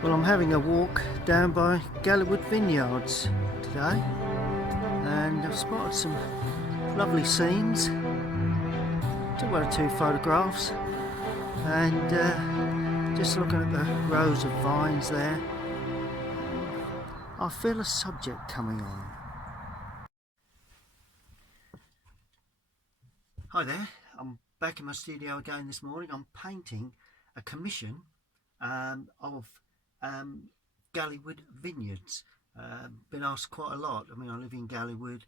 Well, I'm having a walk down by Galleywood Vineyards today, and I've spotted some lovely scenes. Took one or two photographs, and just looking at the rows of vines there, I feel a subject coming on. Hi there, I'm back in my studio again this morning. I'm painting a commission of Galleywood Vineyards. Been asked quite a lot. I mean, I live in Galleywood,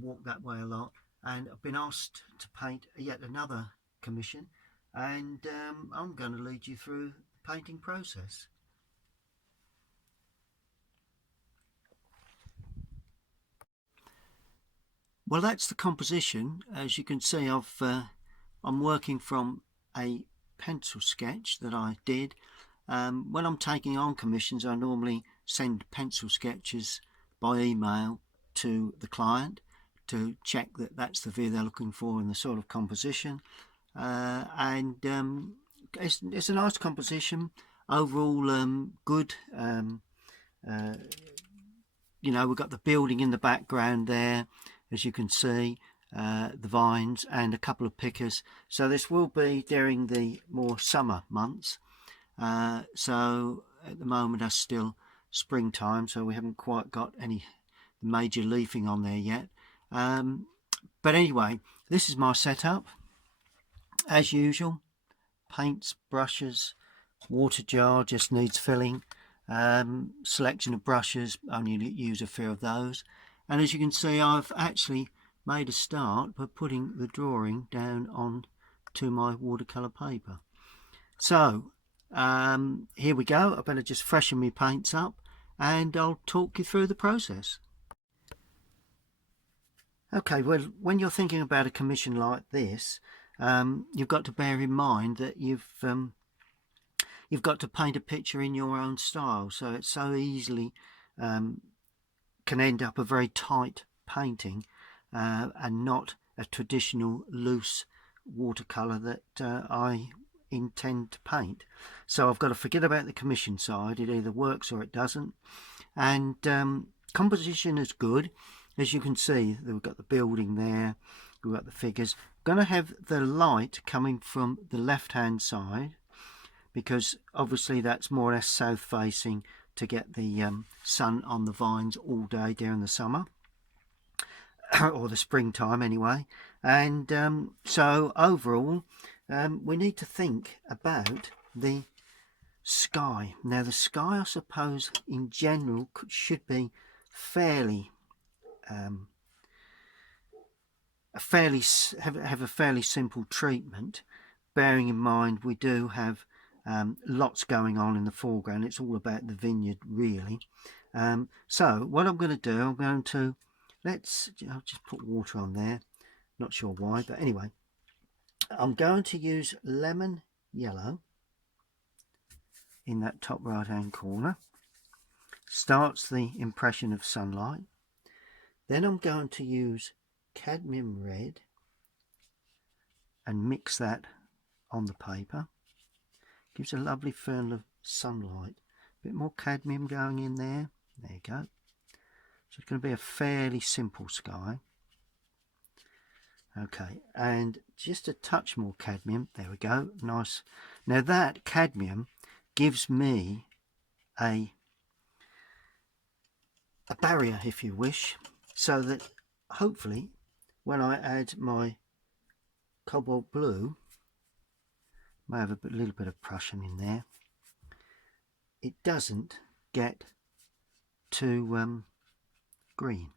walk that way a lot, and I've been asked to paint yet another commission, and I'm going to lead you through the painting process. Well, that's the composition. As you can see, I'm working from a pencil sketch that I did. When I'm taking on commissions, I normally send pencil sketches by email to the client to check that that's the view they're looking for and the sort of composition. It's a nice composition overall, good. You know, we've got the building in the background there, as you can see, the vines and a couple of pickers. So this will be during the more summer months. So at the moment that's still springtime, so we haven't quite got any major leafing on there yet. But anyway, this is my setup. As usual, paints, brushes, water jar just needs filling. Selection of brushes, only use a few of those. And as you can see, I've actually made a start by putting the drawing down on to my watercolour paper. So here we go. I better just freshen my paints up and I'll talk you through the process. Okay, well, when you're thinking about a commission like this, you've got to bear in mind that you've got to paint a picture in your own style, so it so easily can end up a very tight painting and not a traditional loose watercolour that I intend to paint. So I've got to forget about the commission side. It either works or it doesn't. And composition is good. As you can see, we've got the building there, we've got the figures. I'm going to have the light coming from the left hand side, because obviously that's more or less south facing to get the sun on the vines all day during the summer or the springtime anyway. And so overall we need to think about the sky. Now the sky, I suppose, in general should be fairly have a fairly simple treatment, bearing in mind we do have lots going on in the foreground. It's all about the vineyard really. So what I'm going to do, I'll just put water on there, not sure why, but anyway, I'm going to use lemon yellow in that top right hand corner. Starts the impression of sunlight. Then I'm going to use cadmium red and mix that on the paper. Gives a lovely feel of sunlight. A bit more cadmium going in there. There you go. So it's going to be a fairly simple sky. Okay, and just a touch more cadmium. There we go. Nice. Now that cadmium gives me a barrier, if you wish, so that hopefully when I add my cobalt blue, may have a little bit of Prussian in there, it doesn't get too green.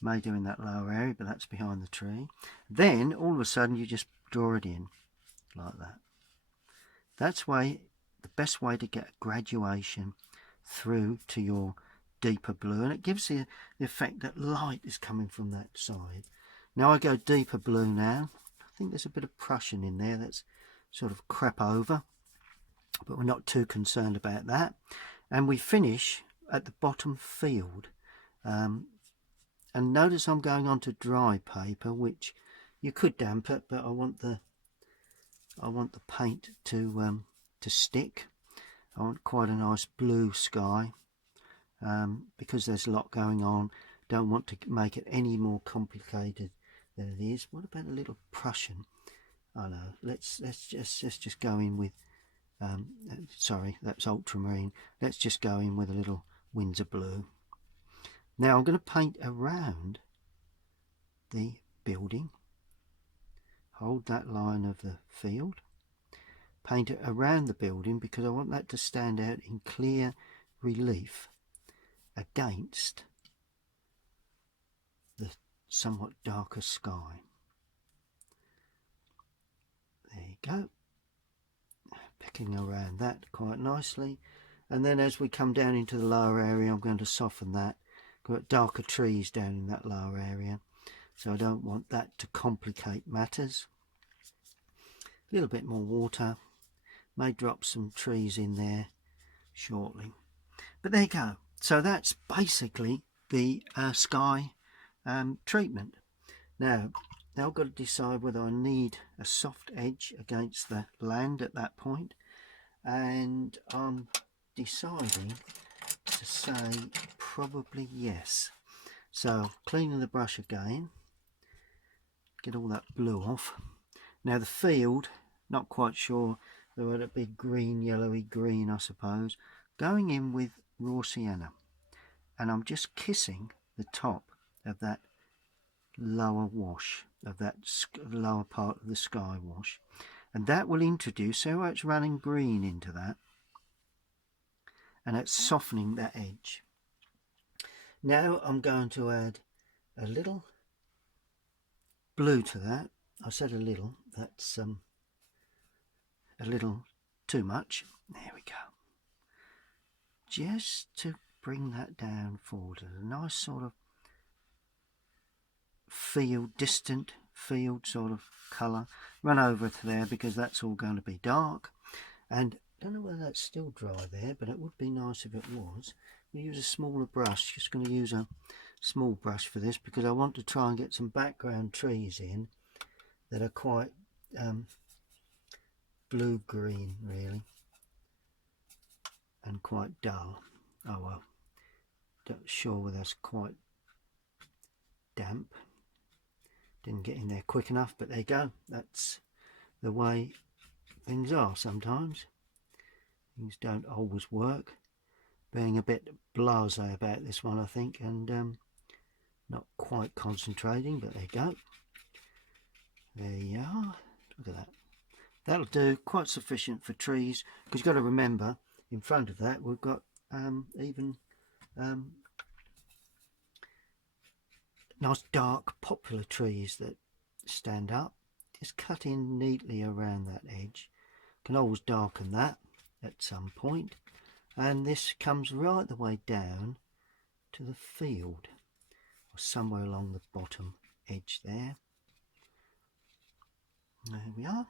May do in that lower area, but that's behind the tree. Then all of a sudden you just draw it in like that. That's the best way to get graduation through to your deeper blue, and it gives the effect that light is coming from that side. Now I go deeper blue now. I think there's a bit of Prussian in there that's sort of crept over, but we're not too concerned about that. And we finish at the bottom field. And notice I'm going on to dry paper, which you could damp it, but I want the paint to stick. I want quite a nice blue sky, because there's a lot going on. Don't want to make it any more complicated than it is. What about a little Prussian? Oh no, let's just go in with sorry, that's ultramarine. Let's just go in with a little Windsor blue. Now I'm going to paint around the building. Hold that line of the field. Paint it around the building because I want that to stand out in clear relief against the somewhat darker sky. There you go. Picking around that quite nicely. And then as we come down into the lower area, I'm going to soften that. Got darker trees down in that lower area, so I don't want that to complicate matters. A little bit more water. May drop some trees in there shortly. But there you go. So that's basically the sky treatment. Now I've got to decide whether I need a soft edge against the land at that point, and I'm deciding to say probably yes. So cleaning the brush again, get all that blue off. Now the field, not quite sure, there would be green, yellowy green I suppose. Going in with raw sienna, and I'm just kissing the top of that lower wash, of that lower part of the sky wash, and that will introduce, so it's running green into that, and it's softening that edge. Now I'm going to add a little blue to that. I said a little, that's a little too much. There we go. Just to bring that down forward, a nice sort of field, distant field sort of colour. Run over to there because that's all going to be dark, and I don't know whether that's still dry there, but it would be nice if it was. We use a smaller brush. Just going to use a small brush for this because I want to try and get some background trees in that are quite blue green really, and quite dull. Oh well, not sure whether that's quite damp. Didn't get in there quick enough, but there you go. That's the way things are sometimes. Things don't always work. Being a bit blasé about this one, I think, and not quite concentrating, but there you go. There you are. Look at that. That'll do, quite sufficient for trees, because you've got to remember, in front of that we've got even nice dark popular trees that stand up. Just cut in neatly around that edge. Can always darken that at some point, and this comes right the way down to the field, or somewhere along the bottom edge there. There we are.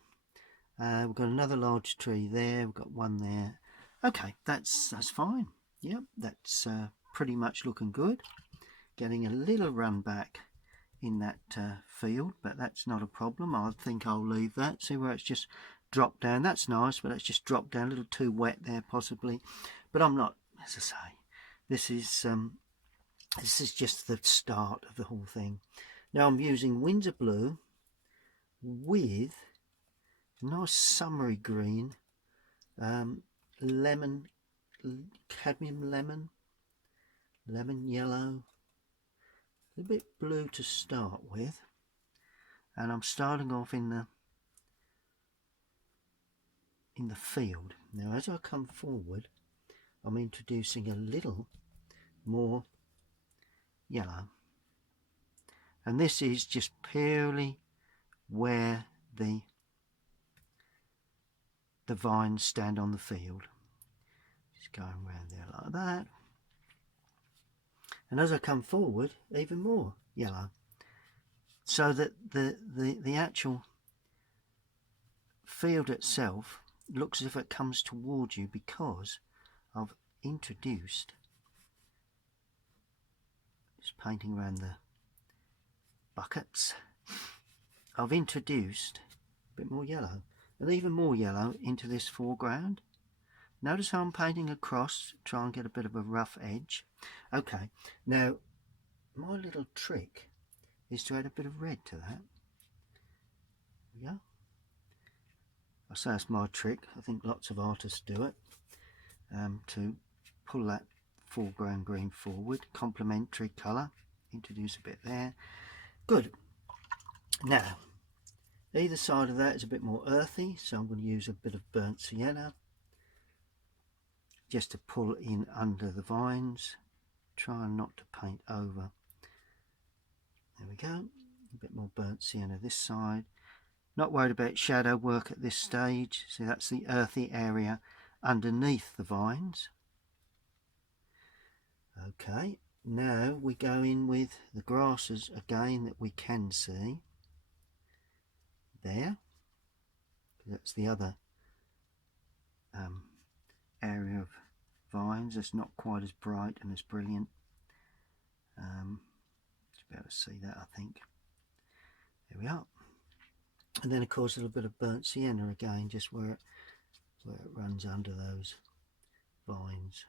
We've got another large tree there, we've got one there. Okay, that's fine. Yep, that's pretty much looking good. Getting a little run back in that field, but that's not a problem. I think I'll leave that. See where it's just dropped down. That's nice, but it's just dropped down a little too wet there possibly. But I'm not, as I say, this is just the start of the whole thing. Now I'm using Windsor blue with a nice summery green, lemon, cadmium lemon, lemon yellow, a bit blue to start with, and I'm starting off in the field. Now as I come forward, I'm introducing a little more yellow, and this is just purely where the vines stand on the field. Just going around there like that, and as I come forward, even more yellow, so that the actual field itself looks as if it comes towards you, because I've introduced, just painting around the buckets, I've introduced a bit more yellow, and even more yellow into this foreground. Notice how I'm painting across, try and get a bit of a rough edge. Okay, now my little trick is to add a bit of red to that. There we go. I say it's my trick, I think lots of artists do it, to pull that foreground green forward, complementary colour, introduce a bit there. Good. Now, either side of that is a bit more earthy, so I'm going to use a bit of burnt sienna just to pull in under the vines, try not to paint over. There we go, a bit more burnt sienna this side. Not worried about shadow work at this stage, so that's the earthy area underneath the vines. Okay, now we go in with the grasses again that we can see there. That's the other area of vines. It's not quite as bright and as brilliant. Just be able to see that, I think. There we are. And then of course a little bit of burnt sienna again, just where it runs under those vines.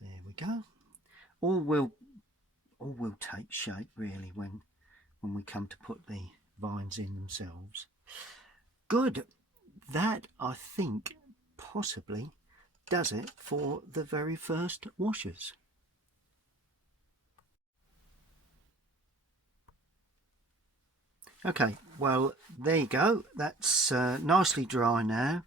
There we go. All will take shape really when we come to put the vines in themselves. Good. That, I think, possibly does it for the very first washes. Okay, well, there you go. That's nicely dry now.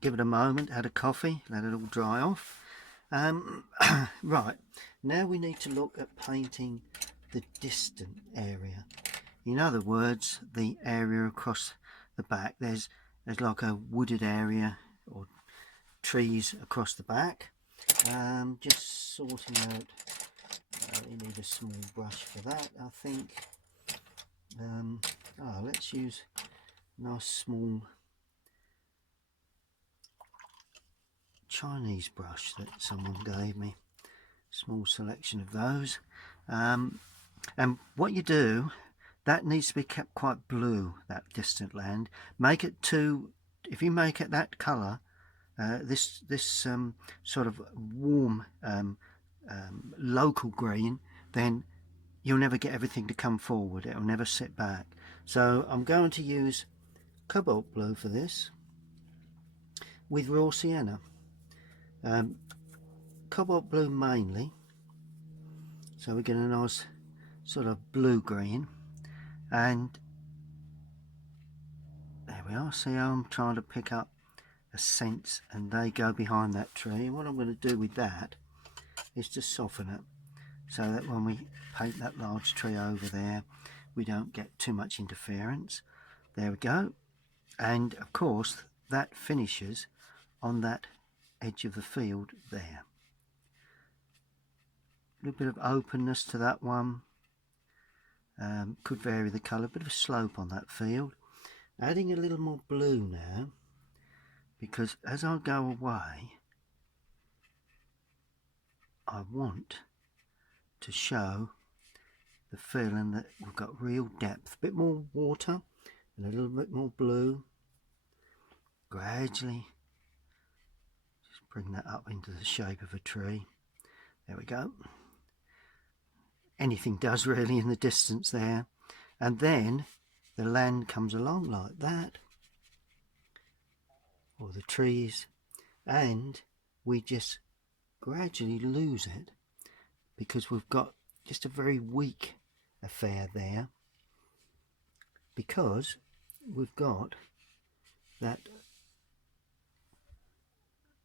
Give it a moment, add a coffee, let it all dry off. Right, now we need to look at painting the distant area. In other words, the area across the back. There's like a wooded area or trees across the back. Just sorting out, you need a small brush for that, I think. Let's use a nice small Chinese brush that someone gave me. Small selection of those. And what you do, that needs to be kept quite blue, that distant land. Make it if you make it that colour, this sort of warm local green, then you'll never get everything to come forward. It'll never sit back. So I'm going to use cobalt blue for this with raw sienna. Cobalt blue mainly, so we get a nice sort of blue green, and there we are. See how I'm trying to pick up a sense, and they go behind that tree. And what I'm going to do with that is to soften it so that when we paint that large tree over there, we don't get too much interference. There we go. And of course that finishes on that edge of the field there. A little bit of openness to that one. Could vary the colour, bit of a slope on that field. Adding a little more blue now, because as I go away, I want to show the feeling that we've got real depth. A bit more water and a little bit more blue. Gradually just bring that up into the shape of a tree. There we go. Anything does really in the distance there. And then the land comes along like that, or the trees, and we just gradually lose it because we've got just a very weak affair there, because we've got that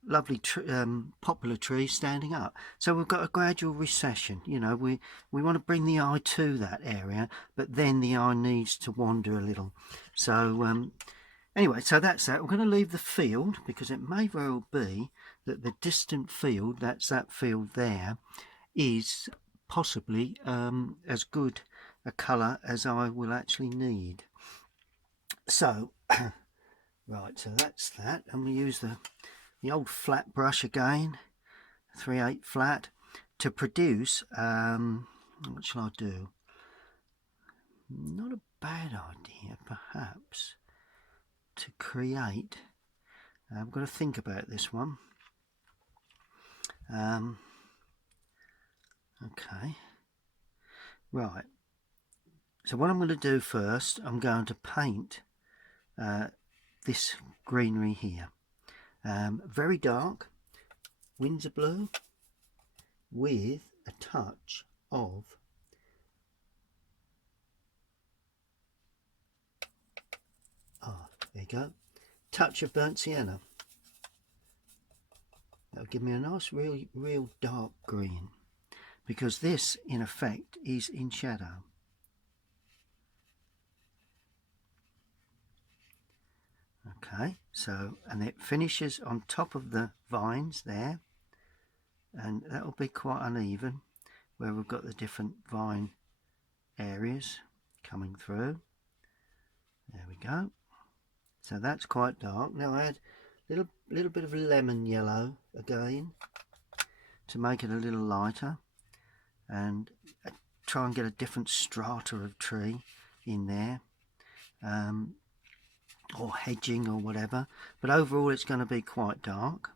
lovely poplar tree standing up. So we've got a gradual recession. You know, we want to bring the eye to that area, but then the eye needs to wander a little. So anyway, so that's that. We're going to leave the field because it may well be that the distant field, that's that field there, is possibly as good a colour as I will actually need. So right, so that's that, and we use the old flat brush again, 3/8 flat, to produce, what shall I do? Not a bad idea, perhaps, to create I've got to think about this one. Okay, right, so what I'm going to do first, I'm going to paint this greenery here. Very dark Windsor blue with a touch of there you go, touch of burnt sienna. That'll give me a nice real dark green, because this in effect is in shadow. Okay, so, and it finishes on top of the vines there, and that will be quite uneven where we've got the different vine areas coming through. There we go. So that's quite dark. Now I add a little bit of lemon yellow again to make it a little lighter, and try and get a different strata of tree in there, or hedging or whatever, but overall it's going to be quite dark.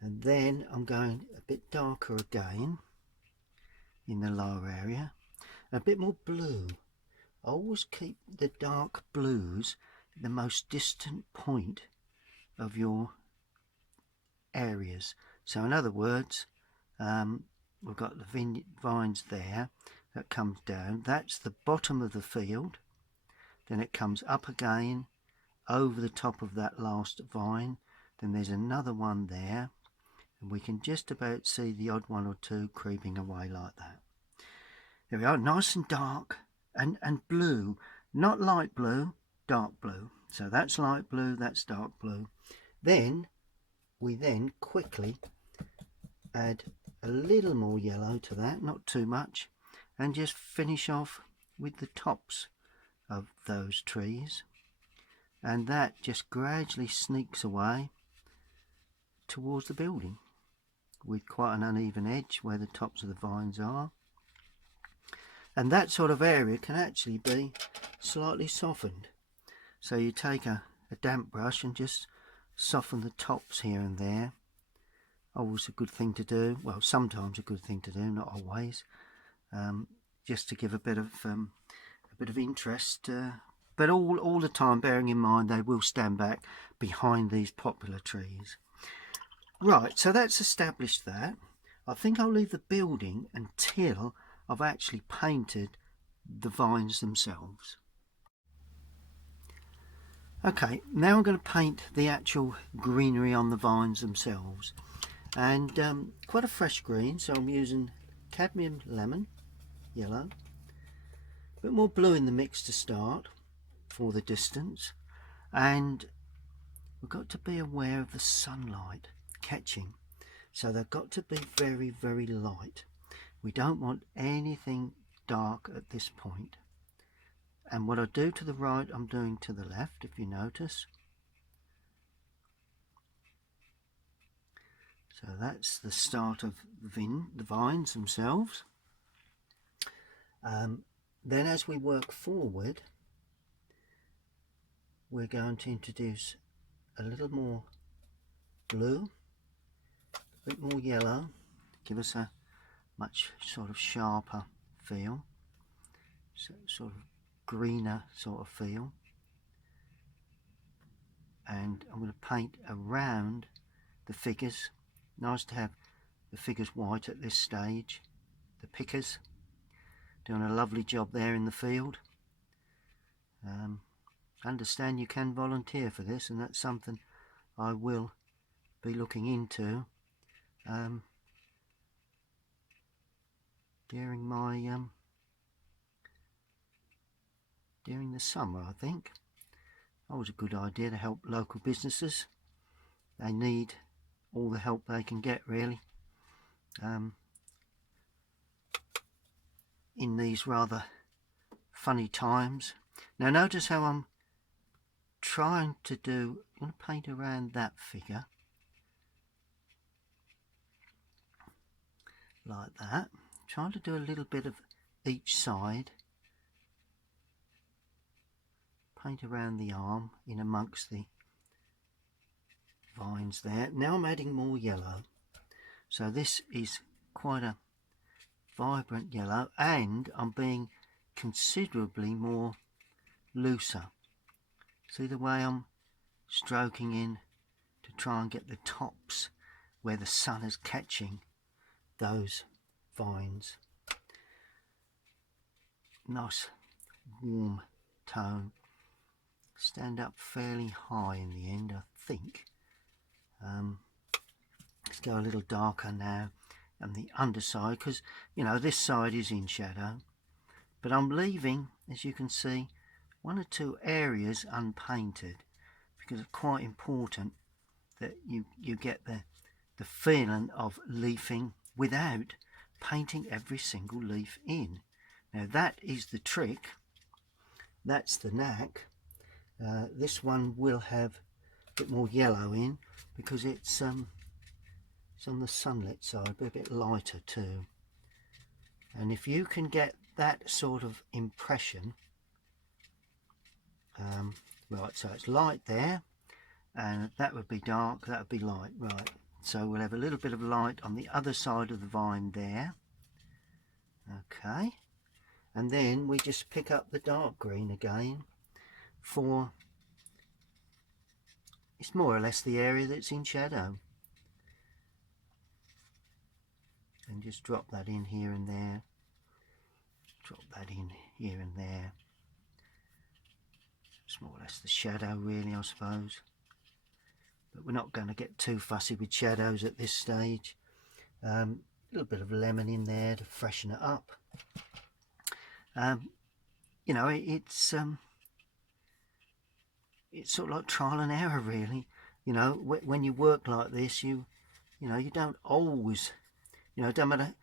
And then I'm going a bit darker again in the lower area, a bit more blue. I always keep the dark blues at the most distant point of your areas. So in other words, we've got the vines there that comes down, that's the bottom of the field, then it comes up again over the top of that last vine, then there's another one there, and we can just about see the odd one or two creeping away like that. There we are, nice and dark and blue, not light blue, dark blue. So that's light blue, that's dark blue. Then we quickly add a little more yellow to that, not too much, and just finish off with the tops of those trees, and that just gradually sneaks away towards the building with quite an uneven edge where the tops of the vines are. And that sort of area can actually be slightly softened. So you take a damp brush and just soften the tops here and there. Always a good thing to do. Well, sometimes a good thing to do, not always. Just to give a bit of interest. But all the time, bearing in mind they will stand back behind these popular trees. Right, so that's established that. I think I'll leave the building until I've actually painted the vines themselves. Okay, now I'm going to paint the actual greenery on the vines themselves, and quite a fresh green, so I'm using cadmium lemon yellow, a bit more blue in the mix to start for the distance, and we've got to be aware of the sunlight catching, so they've got to be very light. We don't want anything dark at this point. And what I do to the right, I'm doing to the left, if you notice. So that's the start of the vines themselves. Then as we work forward, we're going to introduce a little more blue, a bit more yellow, give us a much sort of sharper feel, so sort of greener sort of feel. And I'm going to paint around the figures. Nice to have the figures white at this stage. The pickers doing a lovely job there in the field. Understand you can volunteer for this, and that's something I will be looking into during my during the summer. I think always a good idea to help local businesses. They need all the help they can get, really, in these rather funny times. Now notice how I'm trying to do, I'm going to paint around that figure like that, trying to do a little bit of each side, paint around the arm in amongst the vines there. Now I'm adding more yellow. So this is quite a vibrant yellow, and I'm being considerably more looser. See the way I'm stroking in to try and get the tops where the sun is catching those vines. Nice warm tone. Stand up fairly high in the end, I think. Let's go a little darker now on the underside, because you know this side is in shadow, but I'm leaving, as you can see, one or two areas unpainted, because it's quite important that you get the feeling of leafing without painting every single leaf in. Now that is the trick, that's the knack. This one will have a bit more yellow in because it's on the sunlit side, but a bit lighter too. And if you can get that sort of impression, right, so it's light there, and that would be dark, that would be light, right. So we'll have a little bit of light on the other side of the vine there. Okay, and then we just pick up the dark green again for, it's more or less the area that's in shadow, and just drop that in here and there, drop that in here and there. It's more or less the shadow really, I suppose, but we're not going to get too fussy with shadows at this stage. A little bit of lemon in there to freshen it up. You know, it's sort of like trial and error really. You know, when you work like this, you know, you don't always, you know, it doesn't matter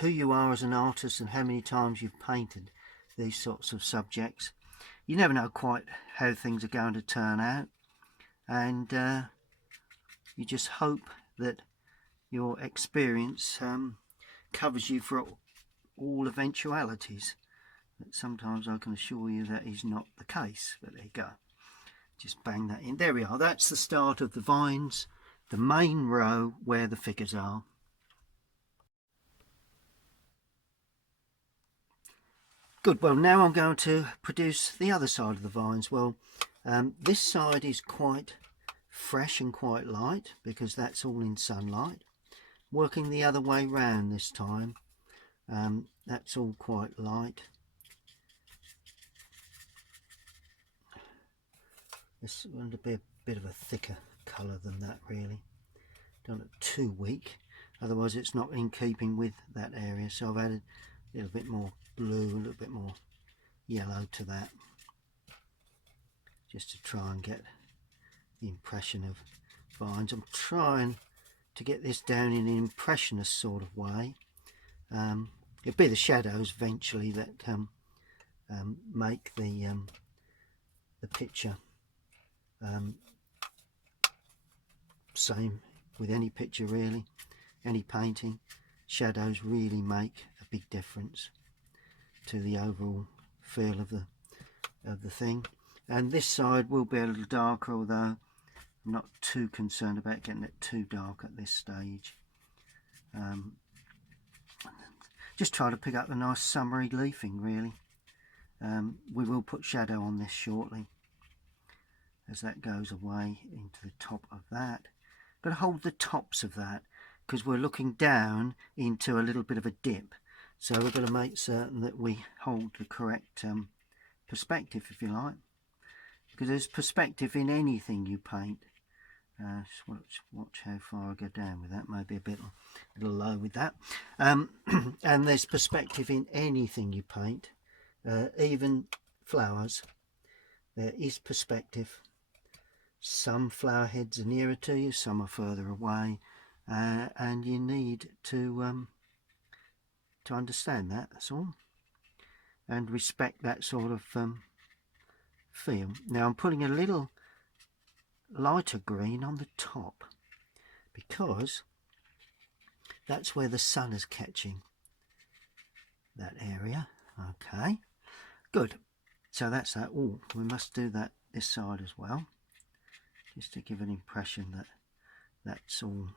who you are as an artist and how many times you've painted these sorts of subjects, you never know quite how things are going to turn out, and you just hope that your experience covers you for all eventualities. But sometimes I can assure you that is not the case. But there you go, just bang that in. There we are, that's the start of the vines, the main row where the figures are. Good, well now I'm going to produce the other side of the vines. Well, this side is quite fresh and quite light because that's all in sunlight. Working the other way round this time, that's all quite light. This is going to be a bit of a thicker colour than that really. Don't look too weak, otherwise it's not in keeping with that area. So I've added a little bit more blue, a little bit more yellow to that, just to try and get the impression of vines. I'm trying to get this down in an impressionist sort of way. It'll be the shadows eventually that make the picture. Same with any picture really, any painting, shadows really make a big difference to the overall feel of the thing. And this side will be a little darker, although I'm not too concerned about getting it too dark at this stage. Just try to pick up the nice summery leafing really. We will put shadow on this shortly as that goes away into the top of that. Got to hold the tops of that because we're looking down into a little bit of a dip, so we're going to make certain that we hold the correct perspective, if you like, because there's perspective in anything you paint. Just watch how far I go down with that, maybe a little low with that. And there's perspective in anything you paint, even flowers. There is perspective. Some flower heads are nearer to you, some are further away, and you need to understand that, that's all, and respect that sort of feel. Now I'm putting a little lighter green on the top because that's where the sun is catching that area. Okay, good. So that's that. Oh, we must do that this side as well. just to give an impression that that's all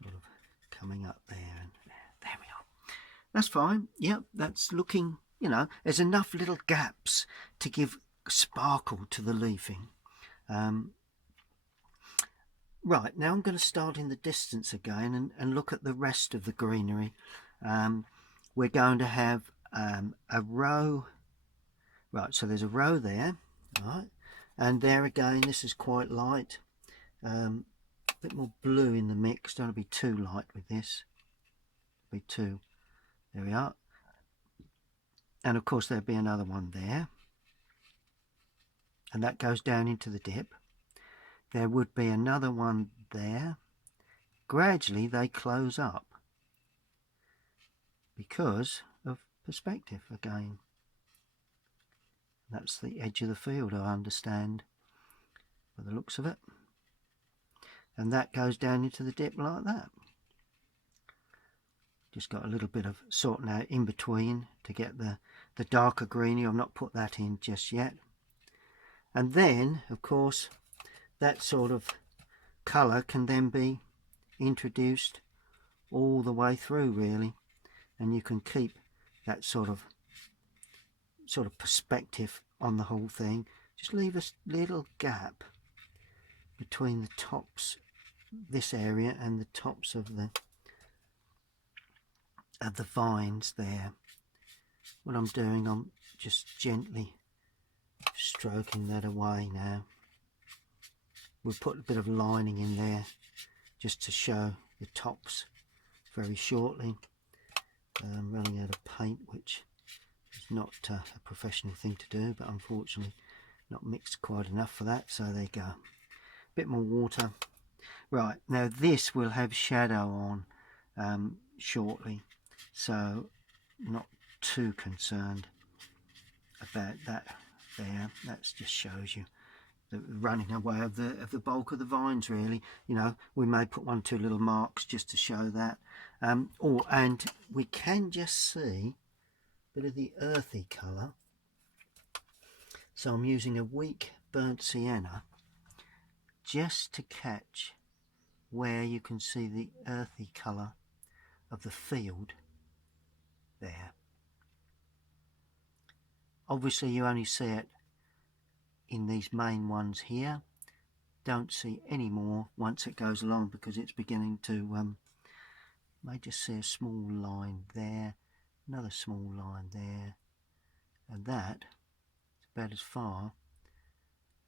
sort of coming up there, and there we are. That's fine. Yep, that's looking, you know, there's enough little gaps to give sparkle to the leafing. Right, now I'm going to start in the distance again and look at the rest of the greenery. We're going to have a row. Right, so there's a row there, right, and there again, this is quite light. A bit more blue in the mix. Don't want to be too light with this. Be too. There we are. And of course there'll be another one there, and that goes down into the dip. There would be another one there. Gradually they close up because of perspective again. That's the edge of the field, I understand, by the looks of it. And that goes down into the dip like that. Just got a little bit of sorting out in between to get the darker greeny. I've not put that in just yet. And then, of course, that sort of colour can then be introduced all the way through, really, and you can keep that sort of perspective on the whole thing. Just leave a little gap between the tops, this area, and the tops of the vines there. What I'm doing, I'm just gently stroking that away now. We'll put a bit of lining in there just to show the tops very shortly. I'm running out of paint, which is not a professional thing to do, but unfortunately not mixed quite enough for that, so there you go. A bit more water. Right, now this will have shadow on shortly, so not too concerned about that there. That just shows you the running away of the bulk of the vines, really. You know, we may put 1 or 2 little marks just to show that. And we can just see a bit of the earthy colour. So I'm using a weak burnt sienna just to catch where you can see the earthy colour of the field there. Obviously you only see it in these main ones here. Don't see any more once it goes along, because it's beginning to may just see a small line there, another small line there, and that is about as far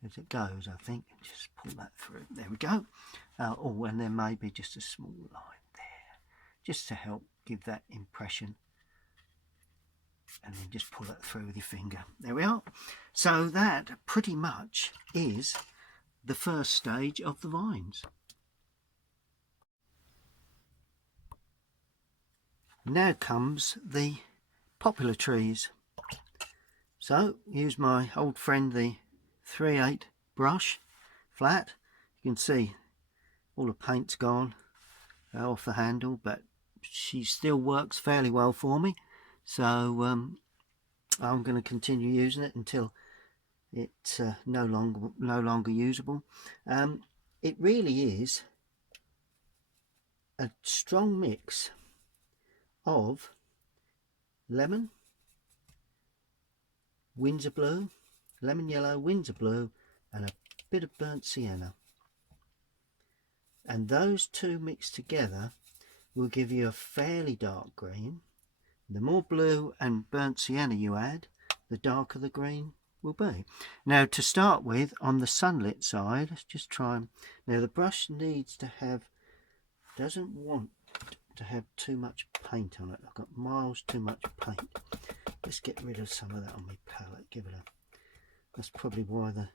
as it goes, I think. Just pull that through. There we go. Oh, and there may be just a small line there, just to help give that impression. And then just pull it through with your finger. There we are. So that pretty much is the first stage of the vines. Now comes the popular trees. So use my old friend the 3/8 brush, flat. You can see all the paint's gone off the handle, but she still works fairly well for me. So I'm going to continue using it until it's no longer usable. It really is a strong mix of lemon, Windsor blue, lemon yellow, Windsor blue, and a bit of burnt sienna. And those two mixed together will give you a fairly dark green. The more blue and burnt sienna you add, the darker the green will be. Now, to start with, on the sunlit side, let's just try and... Now, the brush needs to have... doesn't want to have too much paint on it. I've got miles too much paint. Let's get rid of some of that on my palette. Give it a... That's probably why the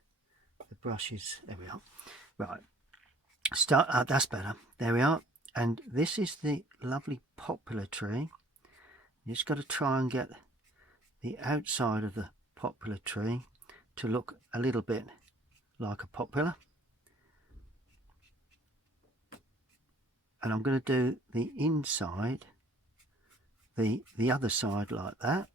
brush is... There we are. Right. Start... that's better. There we are. And this is the lovely poplar tree. You just got to try and get the outside of the poplar tree to look a little bit like a poplar. And I'm going to do the inside, the other side like that.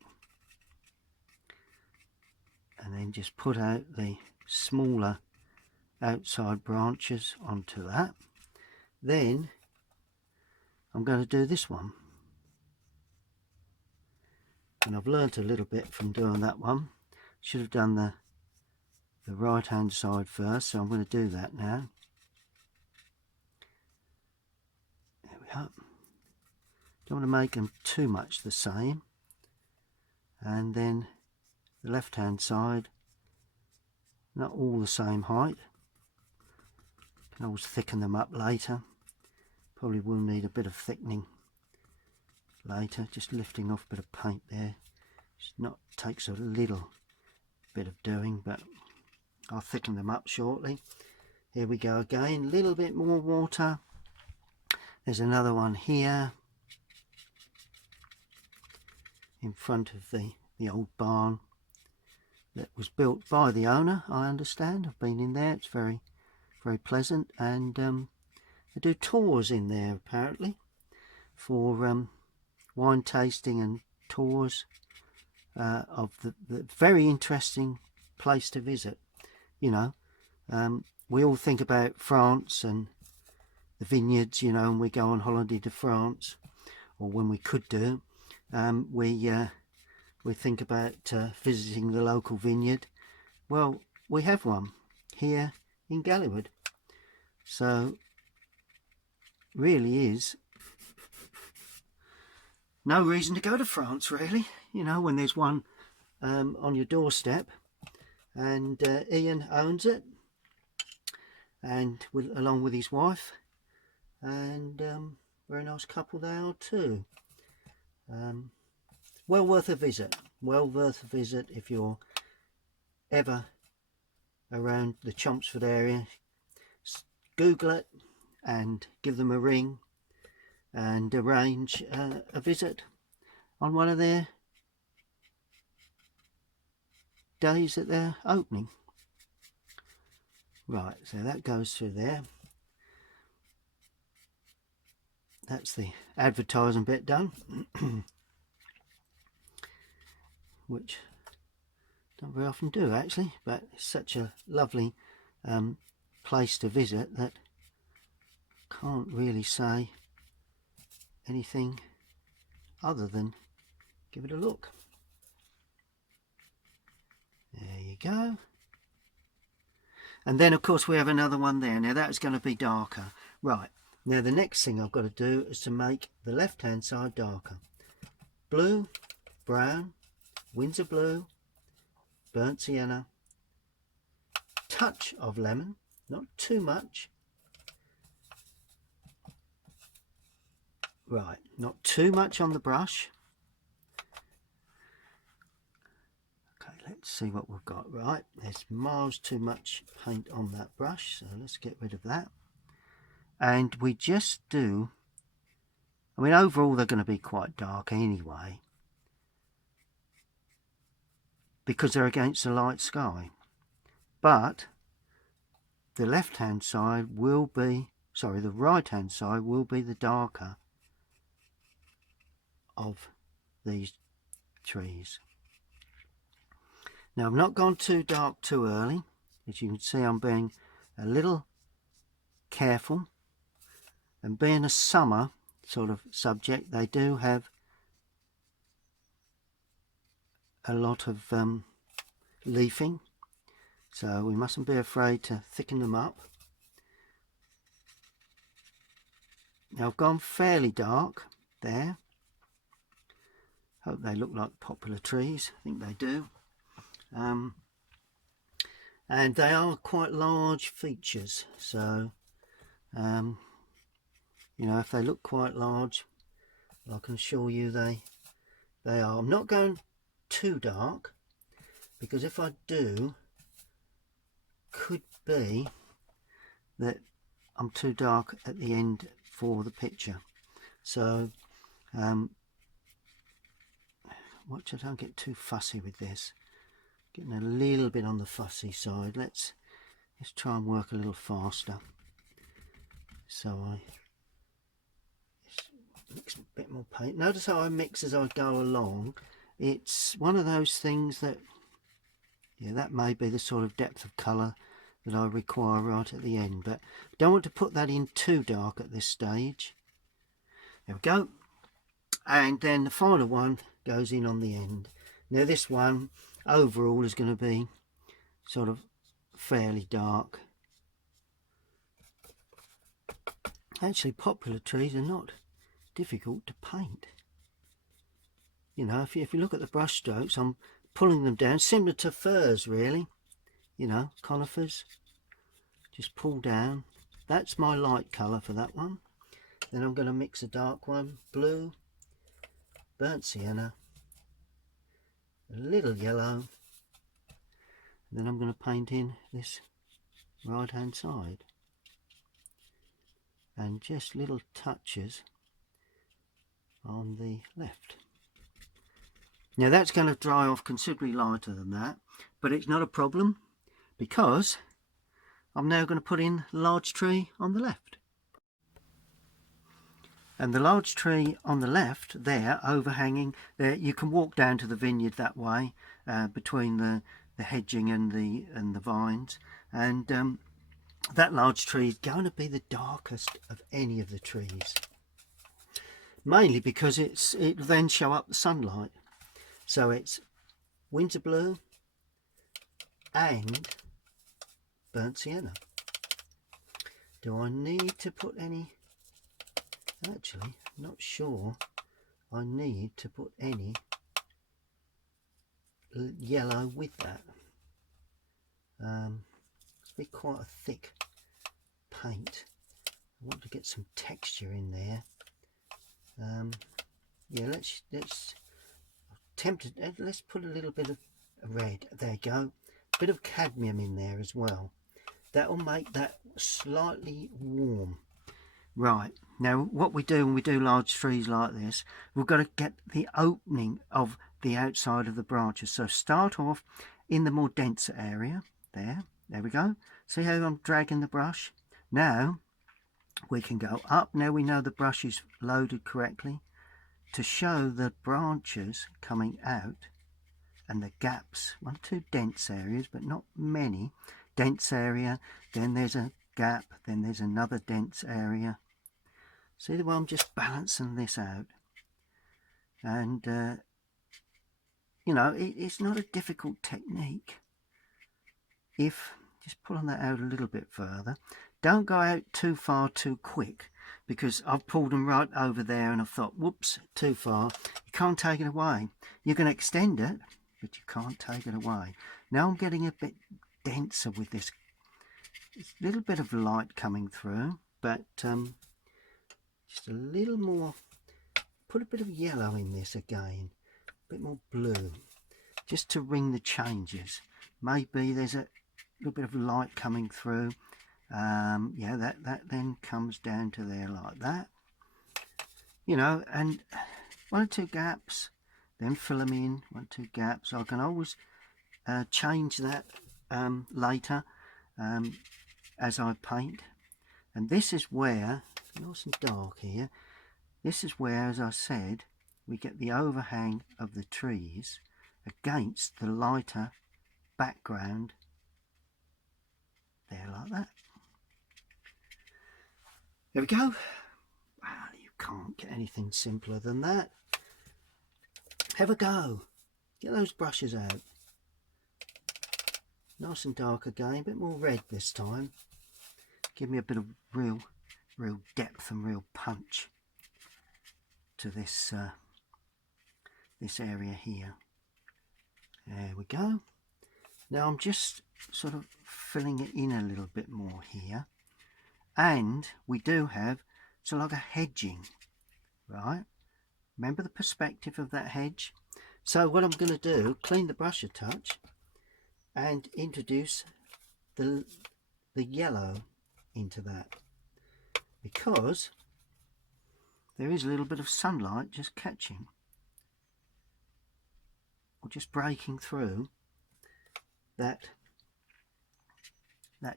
And then just put out the smaller outside branches onto that. Then I'm going to do this one, and I've learnt a little bit from doing that one. Should have done the right hand side first, so I'm going to do that now. There we go. Don't want to make them too much the same. And then the left hand side, not all the same height. Can always thicken them up later. Probably will need a bit of thickening later, just lifting off a bit of paint there. Takes a little bit of doing, but I'll thicken them up shortly. Here we go again, a little bit more water. There's another one here in front of the old barn that was built by the owner, I understand. I've been in there, it's very, very pleasant, and they do tours in there apparently for wine tasting and tours of the very interesting place to visit. You know, we all think about France and the vineyards, you know, and we go on holiday to France, or when we could do, we think about visiting the local vineyard. Well, we have one here in Galleywood, so really is no reason to go to France, really, you know, when there's one on your doorstep. And Ian owns it, and along with his wife, and very nice couple they are too. Well worth a visit. Well worth a visit if you're ever around the Chelmsford area. Google it and give them a ring and arrange a visit on one of their days that they're opening. Right, so that goes through there. That's the advertising bit done. Which I don't very often do actually, but it's such a lovely place to visit that I can't really say anything other than give it a look. There you go. And then of course we have another one there. Now that's going to be darker. Right, now the next thing I've got to do is to make the left hand side darker. Blue, brown, Windsor blue, burnt sienna, touch of lemon, not too much. Right, not too much on the brush. Okay, let's see what we've got. Right, there's miles too much paint on that brush, so let's get rid of that. And we just do, I mean, overall they're going to be quite dark anyway, because they're against the light sky. But the left hand side will be, sorry, the right hand side will be the darker of these trees. Now I've not gone too dark too early. As you can see, I'm being a little careful, and being a summer sort of subject, they do have a lot of leafing, so we mustn't be afraid to thicken them up. Now I've gone fairly dark there. Hope they look like popular trees. I think they do. And they are quite large features, so you know, if they look quite large, I can assure you they are. I'm not going too dark, because if I do, could be that I'm too dark at the end for the picture. So watch I don't get too fussy with this. Getting a little bit on the fussy side. Let's try and work a little faster, so I mix a bit more paint. Notice how I mix as I go along. It's one of those things that, yeah, that may be the sort of depth of colour that I require right at the end, but don't want to put that in too dark at this stage. There we go. And then the final one goes in on the end. Now this one overall is going to be sort of fairly dark. Actually, poplar trees are not difficult to paint. You know, if you look at the brush strokes, I'm pulling them down, similar to firs really. You know, conifers. Just pull down. That's my light colour for that one. Then I'm going to mix a dark one, blue, burnt sienna, a little yellow. And then I'm going to paint in this right hand side. And just little touches on the left. Now that's going to dry off considerably lighter than that, but it's not a problem because I'm now going to put in the large tree on the left. And the large tree on the left there, overhanging, there you can walk down to the vineyard that way, between the hedging and the vines, and that large tree is going to be the darkest of any of the trees, mainly because it then show up the sunlight. So it's winter blue and burnt sienna. Do I need to put any? Actually, not sure I need to put any yellow with that. It's be quite a thick paint. I want to get some texture in there. Yeah, let's tempted. Let's put a little bit of red. There you go. A bit of cadmium in there as well. That will make that slightly warm. Right, now what we do when we do large trees like this, we've got to get the opening of the outside of the branches. So start off in the more denser area. There we go. See how I'm dragging the brush? Now we can go up. Now we know the brush is loaded correctly, to show the branches coming out and the gaps. 1 or 2 dense areas, but not many. Dense area, then there's a gap, then there's another dense area. See the way I'm just balancing this out? And you know, it's not a difficult technique. If just pulling that out a little bit further, don't go out too far too quick, because I've pulled them right over there and I thought, whoops, too far. You can't take it away. You can extend it, but you can't take it away. Now I'm getting a bit denser with this. It's a little bit of light coming through, but just a little more. Put a bit of yellow in this again, a bit more blue, just to ring the changes. Maybe there's a little bit of light coming through. Yeah, that then comes down to there like that, you know, and 1 or 2 gaps, then fill them in. 1 or 2 gaps. I can always change that later as I paint. And this is where, nice and dark here, this is where, as I said, we get the overhang of the trees against the lighter background there like that. There we go. Wow, you can't get anything simpler than that. Have a go. Get those brushes out. Nice and dark again, a bit more red this time. Give me a bit of real depth and real punch to this this area here. There we go. Now I'm just sort of filling it in a little bit more here. And we do have, so like a hedging, right? Remember the perspective of that hedge? So what I'm going to do, clean the brush a touch and introduce the yellow into that, because there is a little bit of sunlight just catching or just breaking through that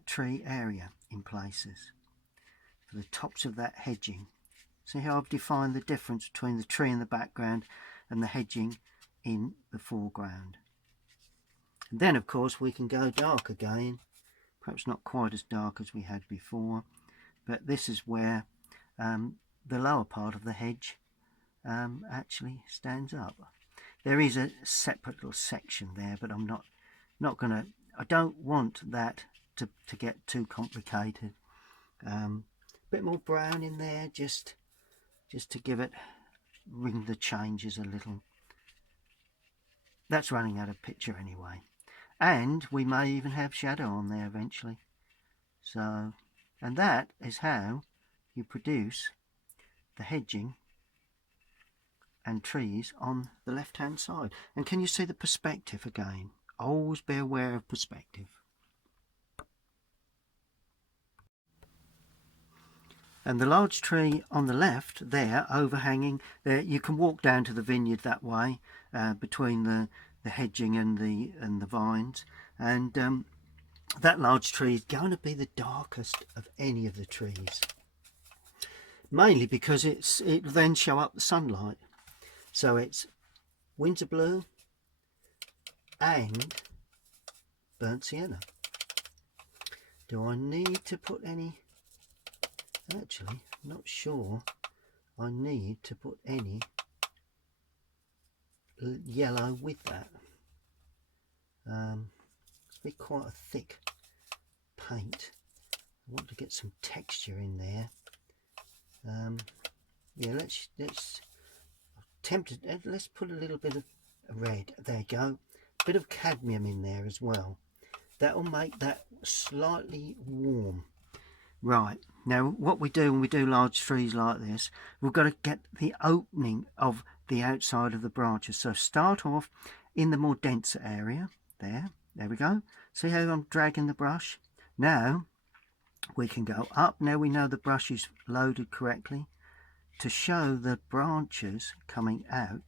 tree area in places. For the tops of that hedging. See how I've defined the difference between the tree in the background and the hedging in the foreground. And then of course we can go dark again, perhaps not quite as dark as we had before, but this is where the lower part of the hedge actually stands up. There is a separate little section there, but I'm not going to, I don't want that to get too complicated. Bit more brown in there, just to give it, ring the changes a little. That's running out of picture anyway. And we may even have shadow on there eventually. So, and that is how you produce the hedging and trees on the left hand side. And can you see the perspective again? Always be aware of perspective. And the large tree on the left there, overhanging there, you can walk down to the vineyard that way, between the hedging and the vines, and that large tree is going to be the darkest of any of the trees, mainly because it then show up the sunlight. So it's winter blue and burnt sienna. Do I need to put any? Actually, not sure I need to put any yellow with that. It's be quite a thick paint. I want to get some texture in there. Yeah, let's tempted. Let's put a little bit of red. There you go. Bit of cadmium in there as well. That will make that slightly warm. Right, now what we do when we do large trees like this, we've got to get the opening of the outside of the branches. So start off in the more denser area. There we go. See how I'm dragging the brush? Now we can go up. Now we know the brush is loaded correctly, to show the branches coming out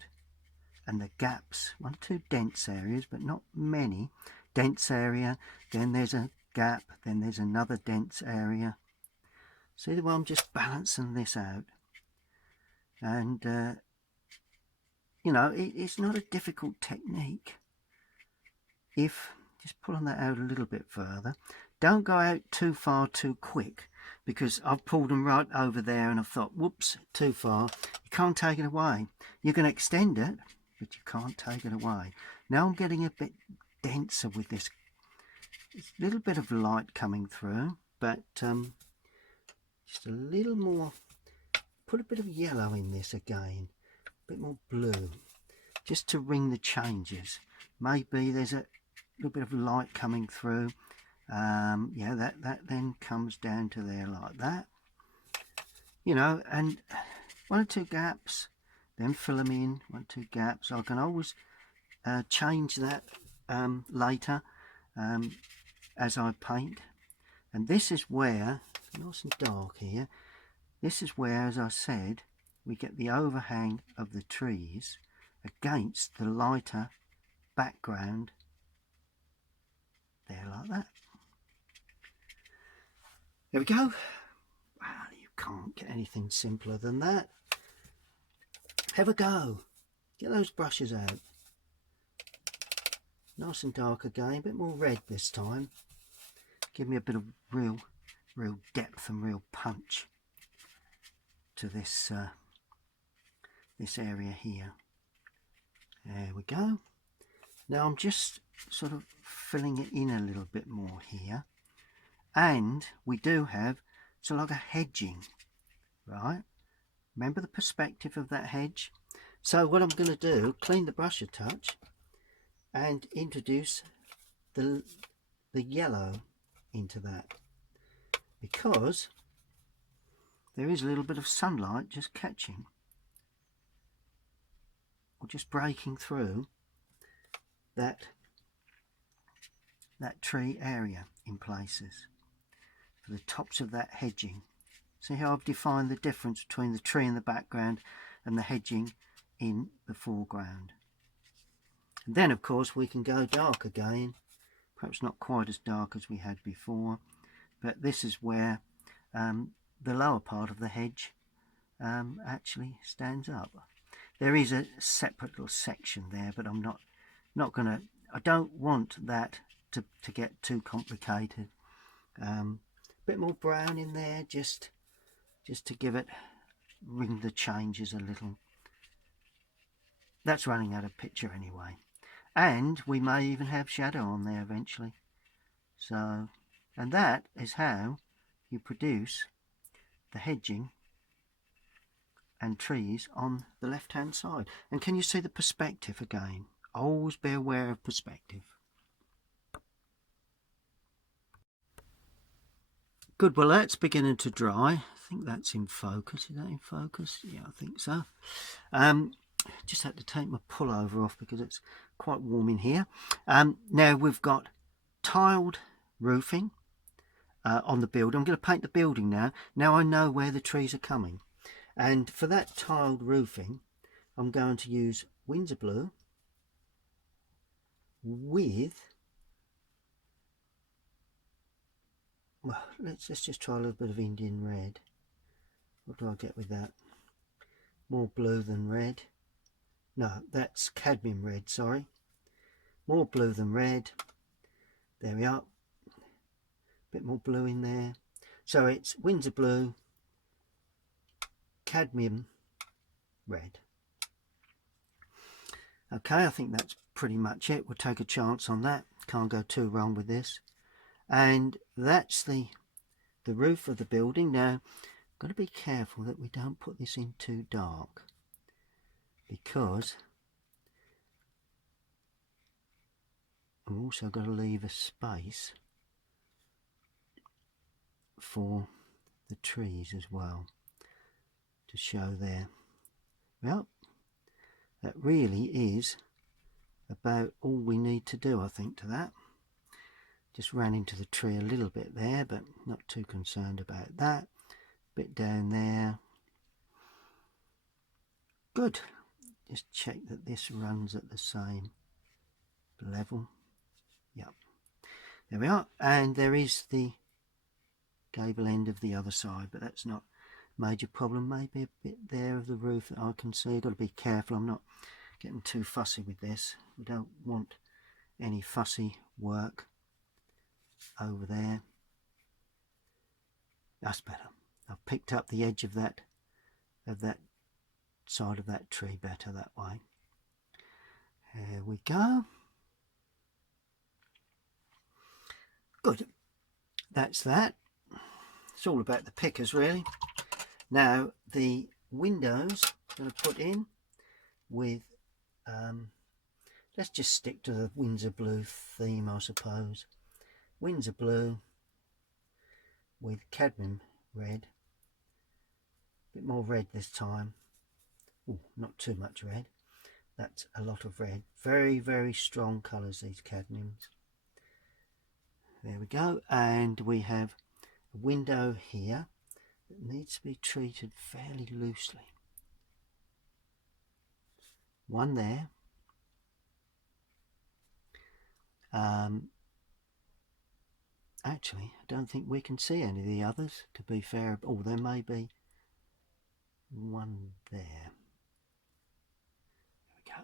and the gaps. 1 or 2 dense areas, but not many. Dense area, then there's a gap, then there's another dense area. See the way I'm just balancing this out? And you know, it's not a difficult technique. If just pulling that out a little bit further, don't go out too far too quick, because I've pulled them right over there and I've thought, whoops, too far. You can't take it away. You can extend it, but you can't take it away. Now I'm getting a bit denser with this. It's a little bit of light coming through, but just a little more. Put a bit of yellow in this again, a bit more blue, just to ring the changes. Maybe there's a little bit of light coming through. Yeah, that then comes down to there like that, you know, and 1 or 2 gaps, then fill them in. 1 or 2 gaps. I can always change that later as I paint. And this is where, nice and dark here, this is where, as I said, we get the overhang of the trees against the lighter background there like that. There we go. Wow, you can't get anything simpler than that. Have a go. Get those brushes out. Nice and dark again, a bit more red this time. Give me a bit of real depth and real punch to this this area here. There we go. Now I'm just sort of filling it in a little bit more here. And we do have, so like a hedging, right? Remember the perspective of that hedge? So what I'm going to do, clean the brush a touch and introduce the yellow into that, because there is a little bit of sunlight just catching or just breaking through that tree area in places. For the tops of that hedging. See how I've defined the difference between the tree in the background and the hedging in the foreground. And then of course we can go dark again, perhaps not quite as dark as we had before, but this is where the lower part of the hedge actually stands up. There is a separate little section there, but I'm not going to, I don't want that to get too complicated. Bit more brown in there, just to give it, ring the changes a little. That's running out of picture anyway. And we may even have shadow on there eventually. So, and that is how you produce the hedging and trees on the left hand side. And can you see the perspective again? Always be aware of perspective. Good, well that's beginning to dry. I think that's in focus. Is that in focus? Yeah, I think so. Just had to take my pullover off because it's quite warm in here. Now we've got tiled roofing on the building. I'm going to paint the building now. Now I know where the trees are coming. And for that tiled roofing, I'm going to use Windsor Blue with, well, let's just try a little bit of Indian red. What do I get with that? More blue than red. No, that's cadmium red, sorry. More blue than red. There we are. Bit more blue in there. So it's Windsor Blue, cadmium red. Okay, I think that's pretty much it. We'll take a chance on that. Can't go too wrong with this. And that's the roof of the building. Now, got to be careful that we don't put this in too dark, because we've also got to leave a space for the trees as well to show there. Well, that really is about all we need to do, I think, to that. Just ran into the tree a little bit there, but not too concerned about that. Bit down there. Good. Just check that this runs at the same level. Yep. There we are. And there is the gable end of the other side, but that's not a major problem. Maybe a bit there of the roof that I can see. Got to be careful. I'm not getting too fussy with this. We don't want any fussy work over there. That's better. I've picked up the edge of that side of that tree better that way. There we go. Good. That's that. It's all about the pickers really. Now the windows I'm going to put in with let's just stick to the Windsor Blue theme, I suppose. Windsor Blue with cadmium red. A bit more red this time. Ooh, not too much red. That's a lot of red. Very, very strong colours, these cadmiums. There we go. And we have a window here that needs to be treated fairly loosely. One there. Actually, I don't think we can see any of the others, to be fair. Oh, there may be one there. There we go.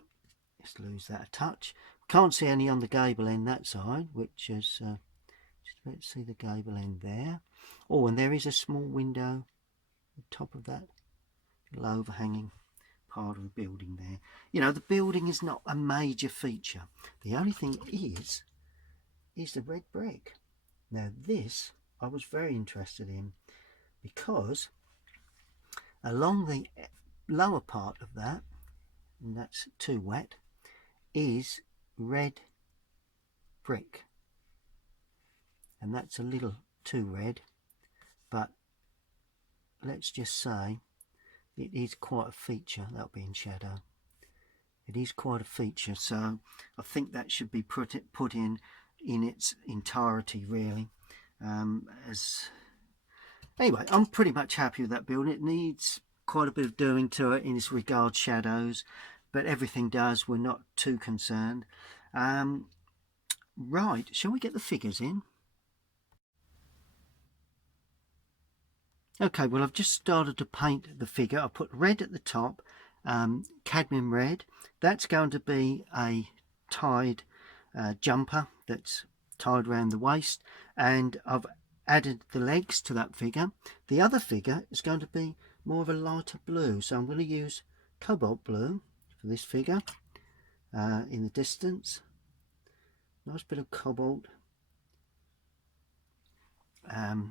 Just lose that a touch. Can't see any on the gable end that side, which is just about to see the gable end there. Oh, and there is a small window at the top of that little overhanging part of the building there. You know, the building is not a major feature. The only thing is the red brick. Now this I was very interested in, because along the lower part of that, and that's too wet, is red brick, and that's a little too red, but let's just say it is quite a feature. That'll be in shadow. It is quite a feature, so I think that should be put in its entirety really. Anyway, I'm pretty much happy with that building. It needs quite a bit of doing to it in its regard shadows, but everything does. We're not too concerned. Right, shall we get the figures in? Okay, well I've just started to paint the figure. I put red at the top, cadmium red. That's going to be a tied jumper that's tied around the waist, and I've added the legs to that figure. The other figure is going to be more of a lighter blue, so I'm going to use cobalt blue for this figure in the distance. Nice bit of cobalt,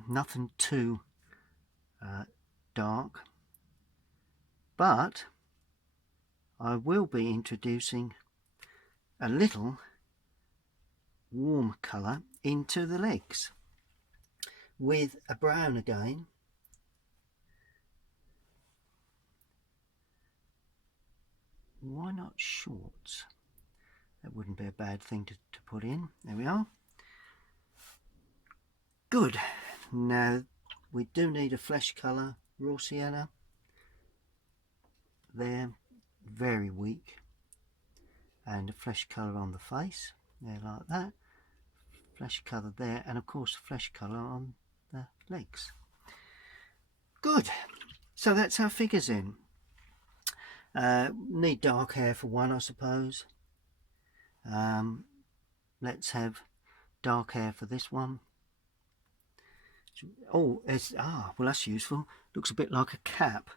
nothing too dark, but I will be introducing a little warm colour into the legs with a brown again. Why not shorts? That wouldn't be a bad thing to put in. There we are. Good. Now we do need a flesh colour raw sienna there, very weak, and a flesh colour on the face there like that, flesh colour there, and of course flesh colour on the legs. Good. So that's our figures in. Need dark hair for one, I suppose. Let's have dark hair for this one. Oh, well, that's useful. Looks a bit like a cap.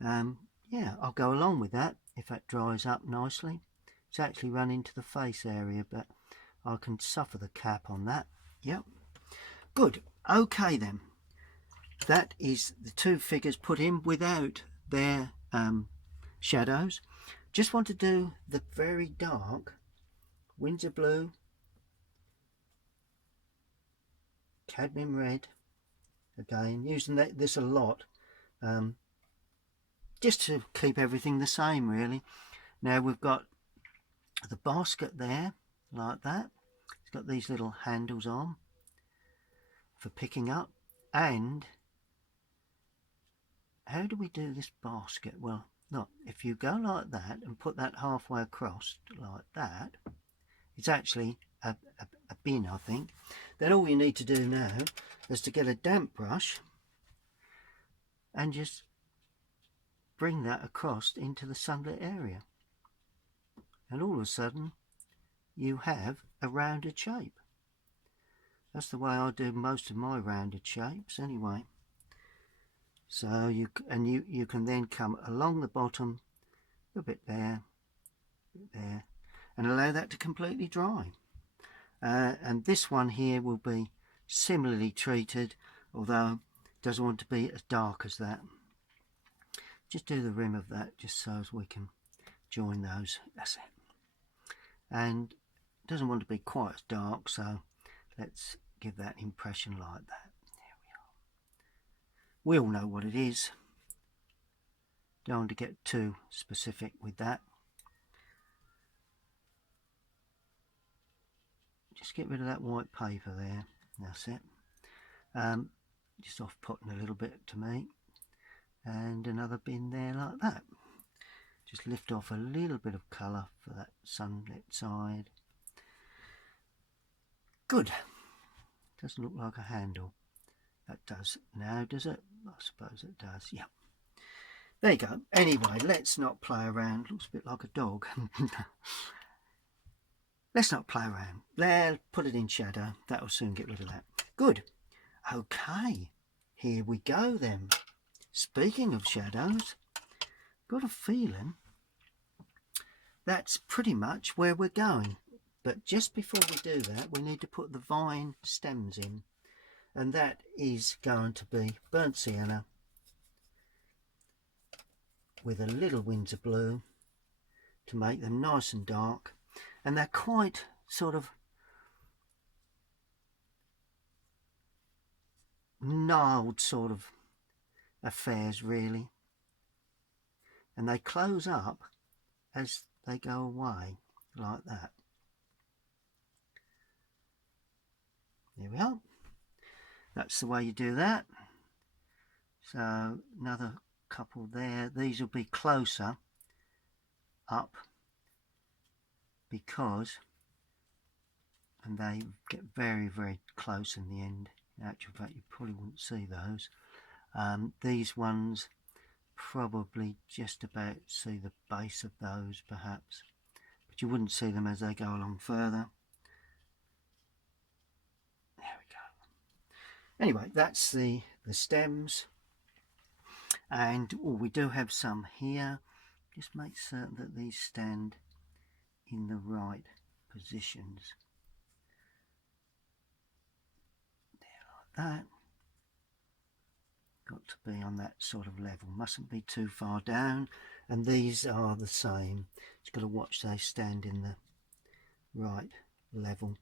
Yeah, I'll go along with that if that dries up nicely. It's actually run into the face area, but I can suffer the cap on that. Yep. Good. Okay then. That is the two figures put in without their shadows. Just want to do the very dark Windsor blue, cadmium red, again using this a lot, just to keep everything the same really. Now we've got the basket there like that. It's got these little handles on for picking up. And how do we do this basket? Well, not if you go like that and put that halfway across like that, it's actually a bin, I think. Then all you need to do now is to get a damp brush and just bring that across into the sunlit area, and all of a sudden you have a rounded shape. That's the way I do most of my rounded shapes anyway. So you can then come along the bottom a bit there, and allow that to completely dry. And this one here will be similarly treated, although it doesn't want to be as dark as that. Just do the rim of that just so as we can join those. That's it. And it doesn't want to be quite as dark, so let's give that impression like that. There we are. We all know what it is. Don't want to get too specific with that. Just get rid of that white paper there. That's it. Just off-putting a little bit to me. And another bin there like that. Just lift off a little bit of colour for that sunlit side. Good. Doesn't look like a handle. That does now, does it? I suppose it does. Yeah. There you go. Anyway, let's not play around. Looks a bit like a dog. Let's not play around. There, put it in shadow. That'll soon get rid of that. Good. Okay. Here we go then. Speaking of shadows, got a feeling that's pretty much where we're going. But just before we do that, we need to put the vine stems in. And that is going to be burnt sienna with a little Windsor blue to make them nice and dark. And they're quite sort of gnarled sort of affairs really, and they close up as they go away like that. There we are. That's the way you do that. So another couple there. These will be closer up because, and they get very, very close in the end. In actual fact, you probably wouldn't see those. These ones probably just about see the base of those perhaps, but you wouldn't see them as they go along further. There we Anyway, that's the stems, and we do have some here. Just make certain that these stand in the right positions. There, like that. Got to be on that sort of level, mustn't be too far down. And these are the same. Just got to watch they stand in the right level.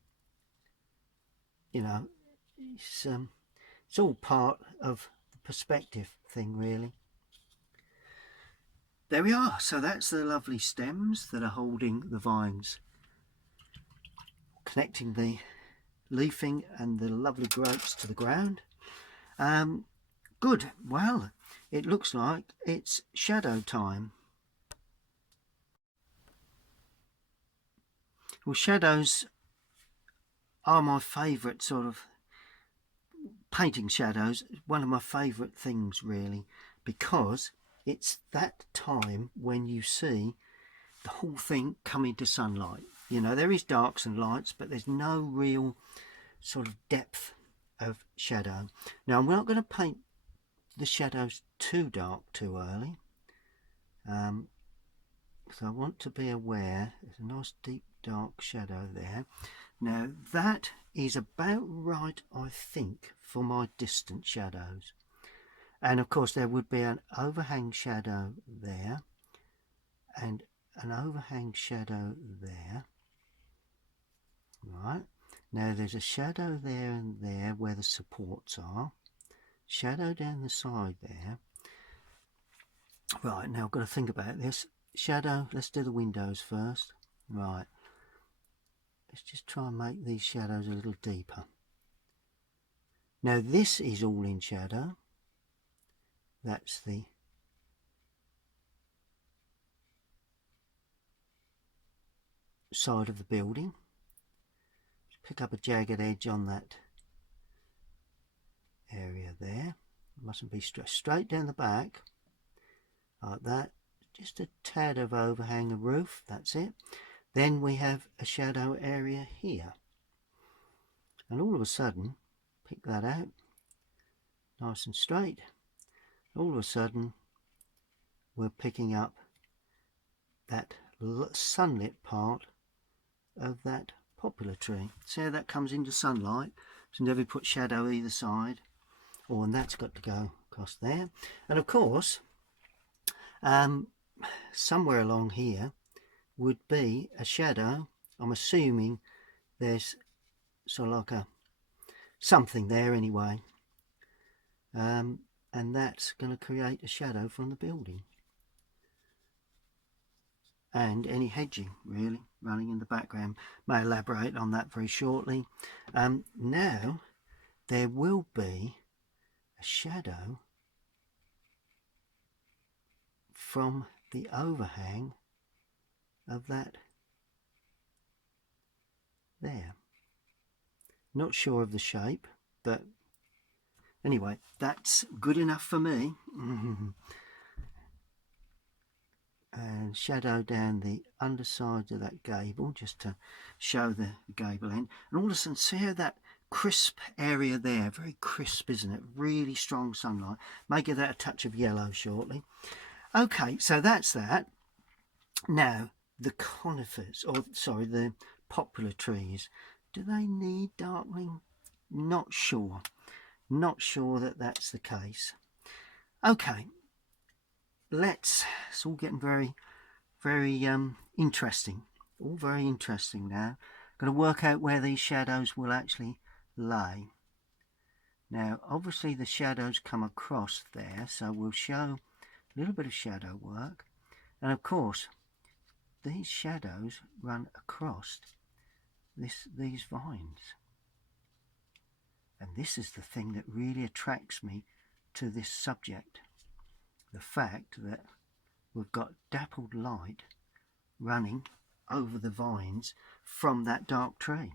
You know, it's all part of the perspective thing, really. There we are. So that's the lovely stems that are holding the vines, connecting the leafing and the lovely grapes to the ground. Good. Well, it looks like it's shadow time. Well, shadows are my favourite sort of painting. Shadows, one of my favourite things, really, because it's that time when you see the whole thing come into sunlight. You know, there is darks and lights, but there's no real sort of depth of shadow. Now, I'm not going to paint the shadows too dark too early, so I want to be aware. There's a nice deep dark shadow there. Now that is about right, I think, for my distant shadows. And of course there would be an overhang shadow there and an overhang shadow there. Right, now there's a shadow there and there where the supports are. Shadow down the side there. Right, now I've got to think about this. Shadow, let's do the windows first. Right, let's just try and make these shadows a little deeper. Now this is all in shadow. That's the side of the building. Just pick up a jagged edge on that area there. Mustn't be straight down the back like that. Just a tad of overhang of roof, that's it. Then we have a shadow area here, and all of a sudden, pick that out nice and straight. All of a sudden we're picking up that sunlit part of that poplar tree. See how that comes into sunlight? So never put shadow either side. Oh, and that's got to go across there. And of course, somewhere along here would be a shadow. I'm assuming there's sort of like a something there anyway, and that's going to create a shadow from the building and any hedging really running in the background. May elaborate on that very shortly. Now there will be a shadow from the overhang of that there. Not sure of the shape, but anyway, that's good enough for me. And shadow down the underside of that gable just to show the gable end. And all of a sudden, see how that crisp area there, very crisp, isn't it? Really strong sunlight. May give that a touch of yellow shortly. Okay, so that's that. Now, the conifers, or sorry, the poplar trees, do they need darkening? Not sure. Not sure that that's the case. Okay, it's all getting very, very interesting. All very interesting now. Got to work out where these shadows will actually lay. Now, obviously the shadows come across there, so we'll show a little bit of shadow work. And of course, these shadows run across these vines. And this is the thing that really attracts me to this subject. The fact that we've got dappled light running over the vines from that dark tree.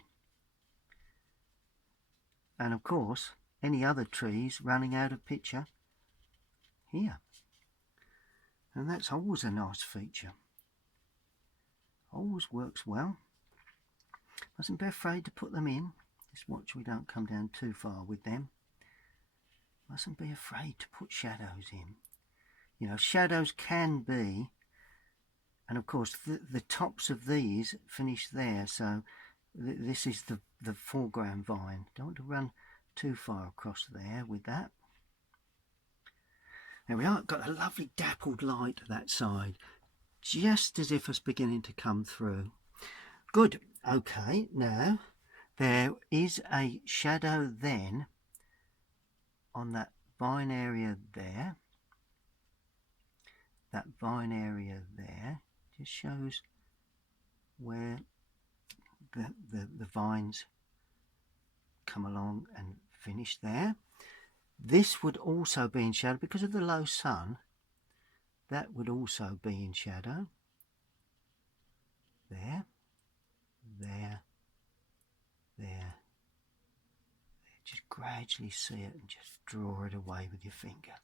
And of course, any other trees running out of picture here. And that's always a nice feature. Always works well. Mustn't be afraid to put them in. Just watch we don't come down too far with them. Mustn't be afraid to put shadows in. You know, shadows can be, and of course the tops of these finish there, so this is the foreground vine. Don't want to run too far across there with that. There we are, got a lovely dappled light that side, just as if it's beginning to come through. Good. Okay, now there is a shadow then on that vine area there. That vine area there just shows where the vines come along and finish there. This would also be in shadow because of the low sun. That would also be in shadow. There, there, there. Just gradually see it and just draw it away with your finger.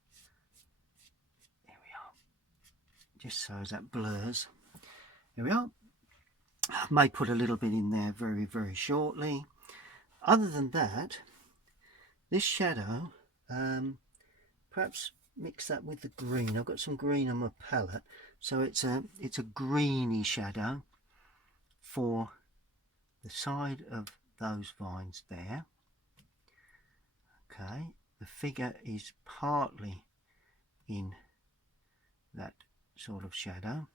There we are. Just so as that blurs. There we are. I may put a little bit in there very, very shortly. Other than that, this shadow, perhaps mix that with the green. I've got some green on my palette, so it's a greeny shadow for the side of those vines there. Okay, the figure is partly in that sort of shadow,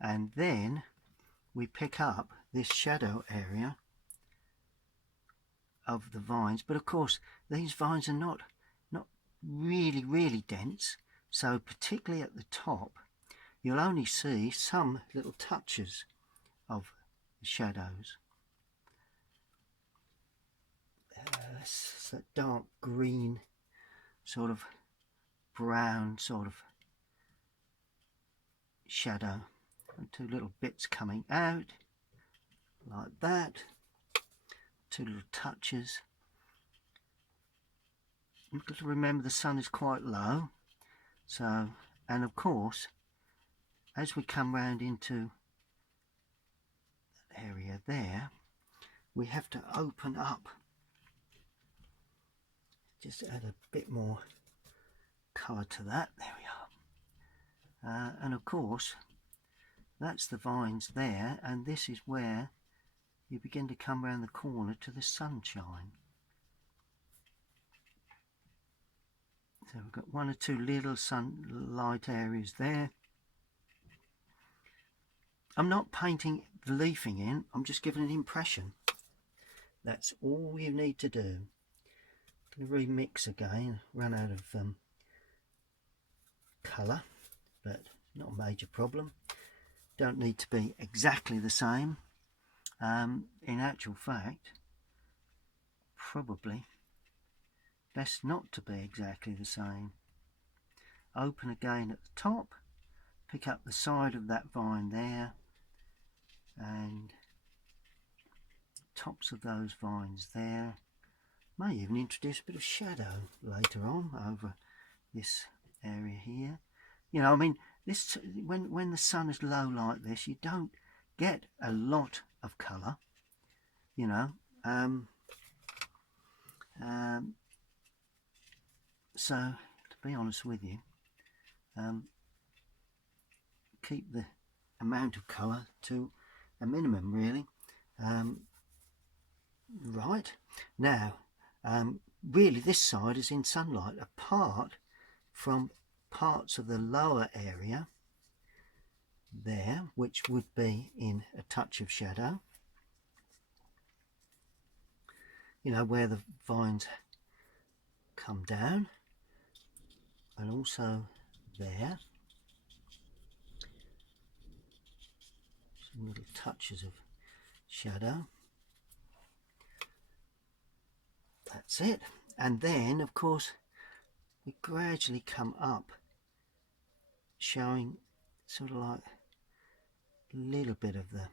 and then we pick up this shadow area of the vines, but of course these vines are not really dense, so particularly at the top you'll only see some little touches of the shadows. It's that dark green, sort of brown sort of shadow, and two little bits coming out like that, two little touches. You've got to remember the sun is quite low, so, and of course as we come round into that area there, we have to open up, just add a bit more colour to that. There we are. And of course that's the vines there, and this is where you begin to come round the corner to the sunshine. So we've got one or two little sunlight areas there. I'm not painting the leafing in, I'm just giving an impression. That's all you need to do. I'm going to remix again, run out of colour, but not a major problem. Don't need to be exactly the same. In actual fact, probably best not to be exactly the same. Open again at the top, pick up the side of that vine there, and tops of those vines there. May even introduce a bit of shadow later on over this area here. You know, I mean, this, when the sun is low like this, you don't get a lot of colour, you know. So to be honest with you, keep the amount of colour to a minimum, really. Right, now really this side is in sunlight, apart from parts of the lower area there, which would be in a touch of shadow, you know, where the vines come down, and also there some little touches of shadow. That's it. And then of course we gradually come up, showing sort of like a little bit of the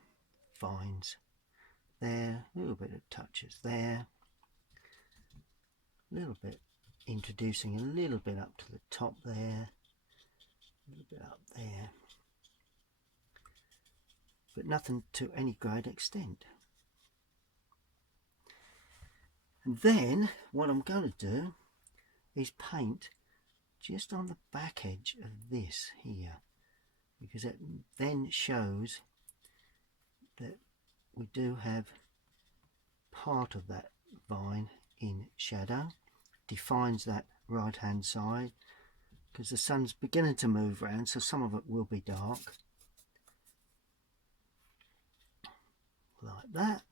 vines there, a little bit of touches there, a little bit, introducing a little bit up to the top there, a little bit up there, but nothing to any great extent. And then what I'm going to do, is paint just on the back edge of this here, because it then shows that we do have part of that vine in shadow, defines that right hand side, because the sun's beginning to move around, so some of it will be dark, like that.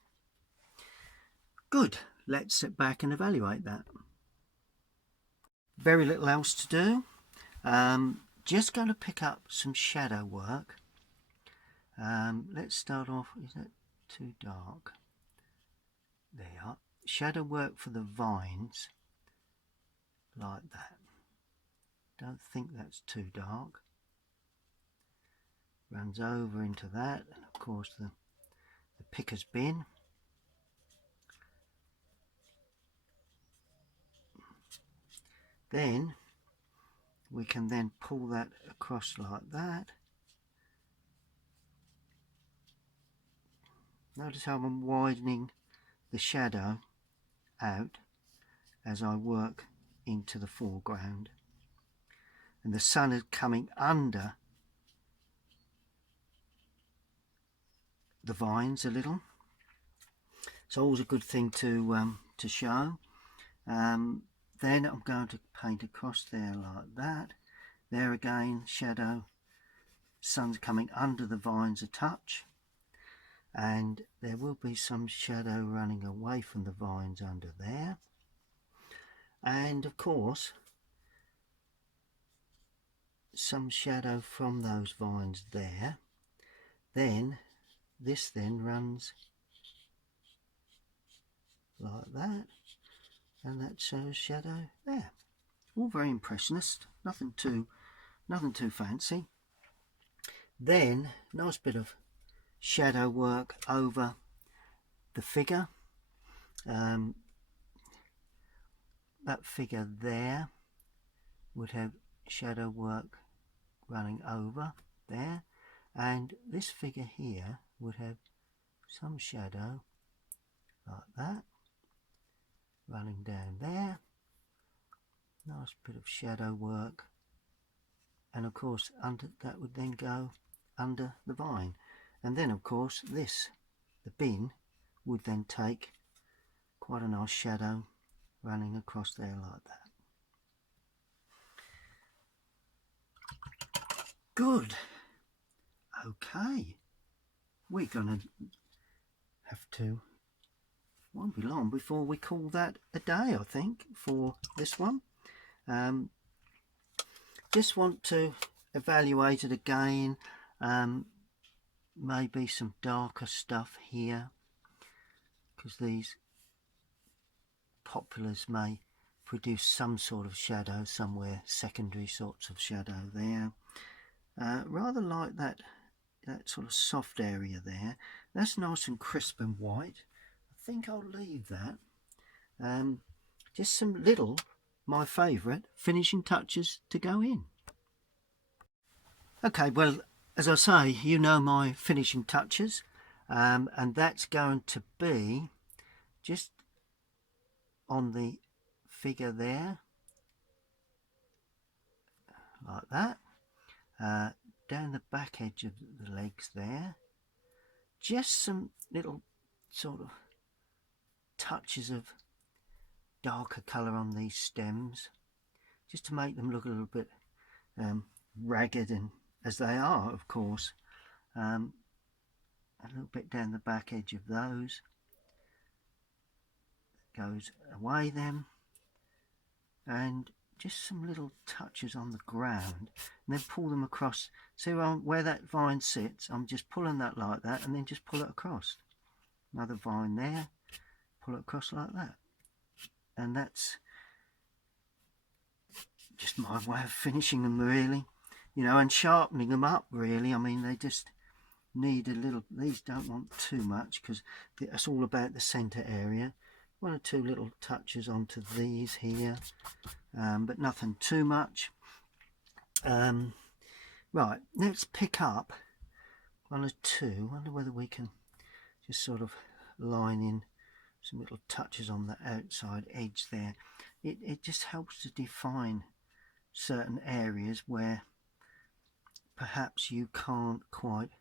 Good, let's sit back and evaluate that. Very little else to do. Just going to pick up some shadow work. Let's start off, is that too dark? There, shadow work for the vines, like that. Don't think that's too dark. Runs over into that, and of course the picker's bin. Then we can then pull that across like that. Notice how I'm widening the shadow out as I work into the foreground, and the sun is coming under the vines a little, so always a good thing to show. Then I'm going to paint across there like that. There again, shadow, sun's coming under the vines a touch, and there will be some shadow running away from the vines under there, and of course some shadow from those vines there. Then this then runs like that, and that shows shadow there. All very impressionist, nothing too fancy. Then nice bit of shadow work over the figure. That figure there would have shadow work running over there, and this figure here would have some shadow like that running down there. Nice bit of shadow work, and of course under that would then go under the vine, and then of course this, the bin, would then take quite a nice shadow running across there like that. Good. Okay, we're gonna have to, won't be long before we call that a day, I think, for this one. Just want to evaluate it again. Maybe some darker stuff here, because these poplars may produce some sort of shadow somewhere, secondary sorts of shadow there. Rather like that sort of soft area there. That's nice and crisp and white. I think I'll leave that. Just some little, my favourite, finishing touches to go in. Okay, well, as I say, you know my finishing touches, and that's going to be just on the figure there, like that, down the back edge of the legs there, just some little sort of touches of darker colour on these stems, just to make them look a little bit ragged, and as they are, of course. A little bit down the back edge of those, goes away then, and just some little touches on the ground, and then pull them across. See where that vine sits? I'm just pulling that like that, and then just pull it across. Another vine there, pull it across like that, and that's just my way of finishing them, really, you know, and sharpening them up, really. I mean, they just need a little, these don't want too much, because it's all about the centre area. One or two little touches onto these here, but nothing too much. Right, let's pick up one or two. Wonder whether we can just sort of line in some little touches on the outside edge there. it just helps to define certain areas where perhaps you can't quite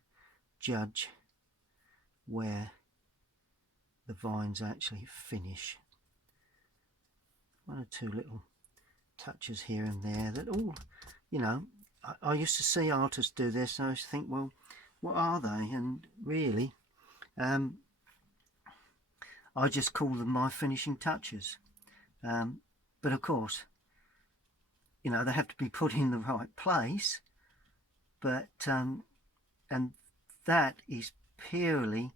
judge where the vines actually finish. One or two little touches here and there that all, you know, I used to see artists do this, and I used to think, well, what are they? And really, I just call them my finishing touches. But of course, you know, they have to be put in the right place. But and that is purely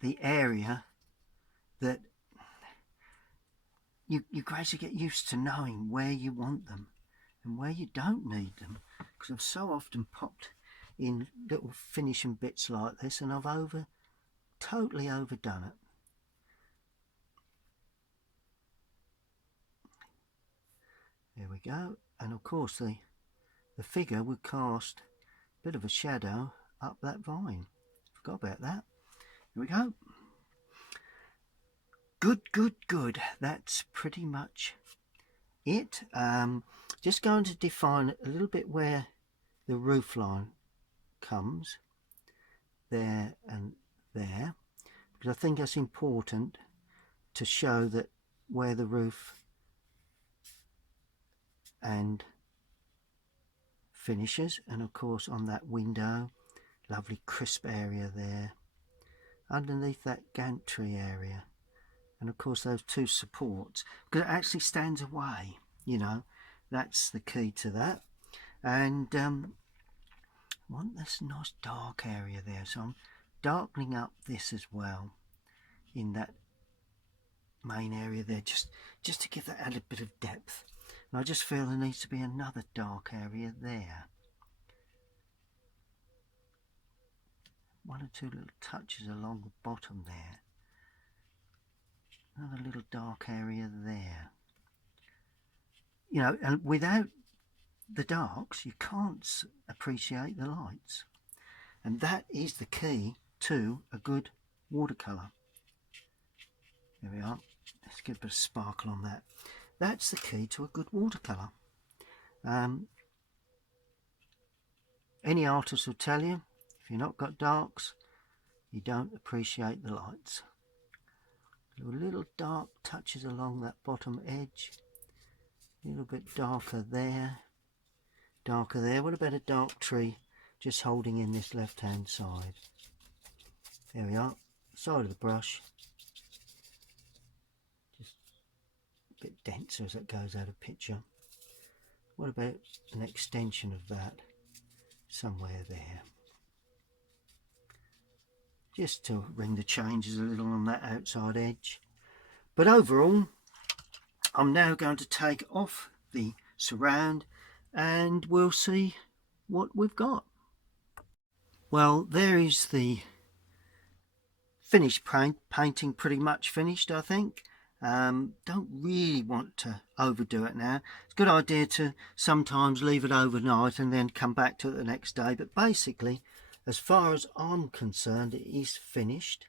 the area that you gradually get used to knowing where you want them and where you don't need them, because I've so often popped in little finishing bits like this and I've totally overdone it. There we go. And of course the figure would cast a bit of a shadow up that vine. Forgot about that. Here we go. Good. That's pretty much it. Just going to define a little bit where the roof line comes, there and there, because I think that's important to show that where the roof and finishes. And of course on that window, lovely crisp area there, underneath that gantry area, and of course those two supports, because it actually stands away, you know, that's the key to that. And I want this nice dark area there, so I'm darkening up this as well in that main area there, just to give that added bit of depth. And I just feel there needs to be another dark area there. One or two little touches along the bottom there. Another little dark area there. You know, and without the darks you can't appreciate the lights. And that is the key to a good watercolour. There we are. Let's get a bit of sparkle on that. That's the key to a good watercolour. Any artist will tell you, if you've not got darks, you don't appreciate the lights. Little dark touches along that bottom edge. A little bit darker there. Darker there. What about a dark tree just holding in this left hand side? There we are. Side of the brush. Just a bit denser as it goes out of picture. What about an extension of that somewhere there? Just to ring the changes a little on that outside edge. But overall, I'm now going to take off the surround and we'll see what we've got. Well, there is the finished painting, pretty much finished, I think. Don't really want to overdo it now. It's a good idea to sometimes leave it overnight and then come back to it the next day, but basically, as far as I'm concerned, it is finished.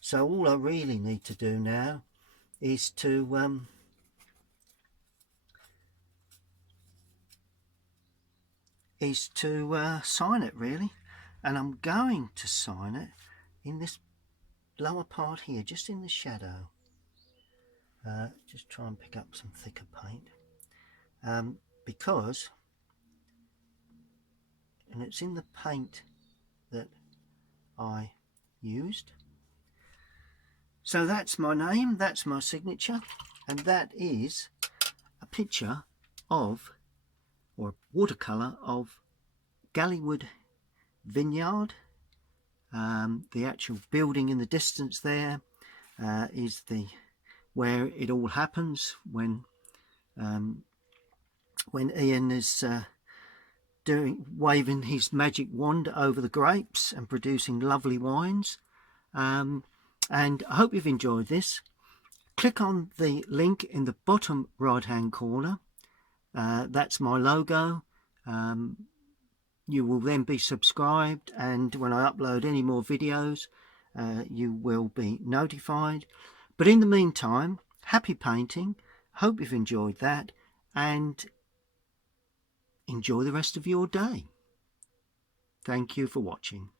So all I really need to do now is to sign it, really. And I'm going to sign it in this lower part here, just in the shadow. Just try and pick up some thicker paint, because, and it's in the paint that I used. So that's my name, that's my signature, and that is a picture of, or a watercolour of, Galleywood Vineyard. The actual building in the distance there is where it all happens when Ian is waving his magic wand over the grapes and producing lovely wines. And I hope you've enjoyed this. Click on the link in the bottom right hand corner. That's my logo. You will then be subscribed, and when I upload any more videos you will be notified. But in the meantime, Happy painting. Hope you've enjoyed that, and enjoy the rest of your day. Thank you for watching.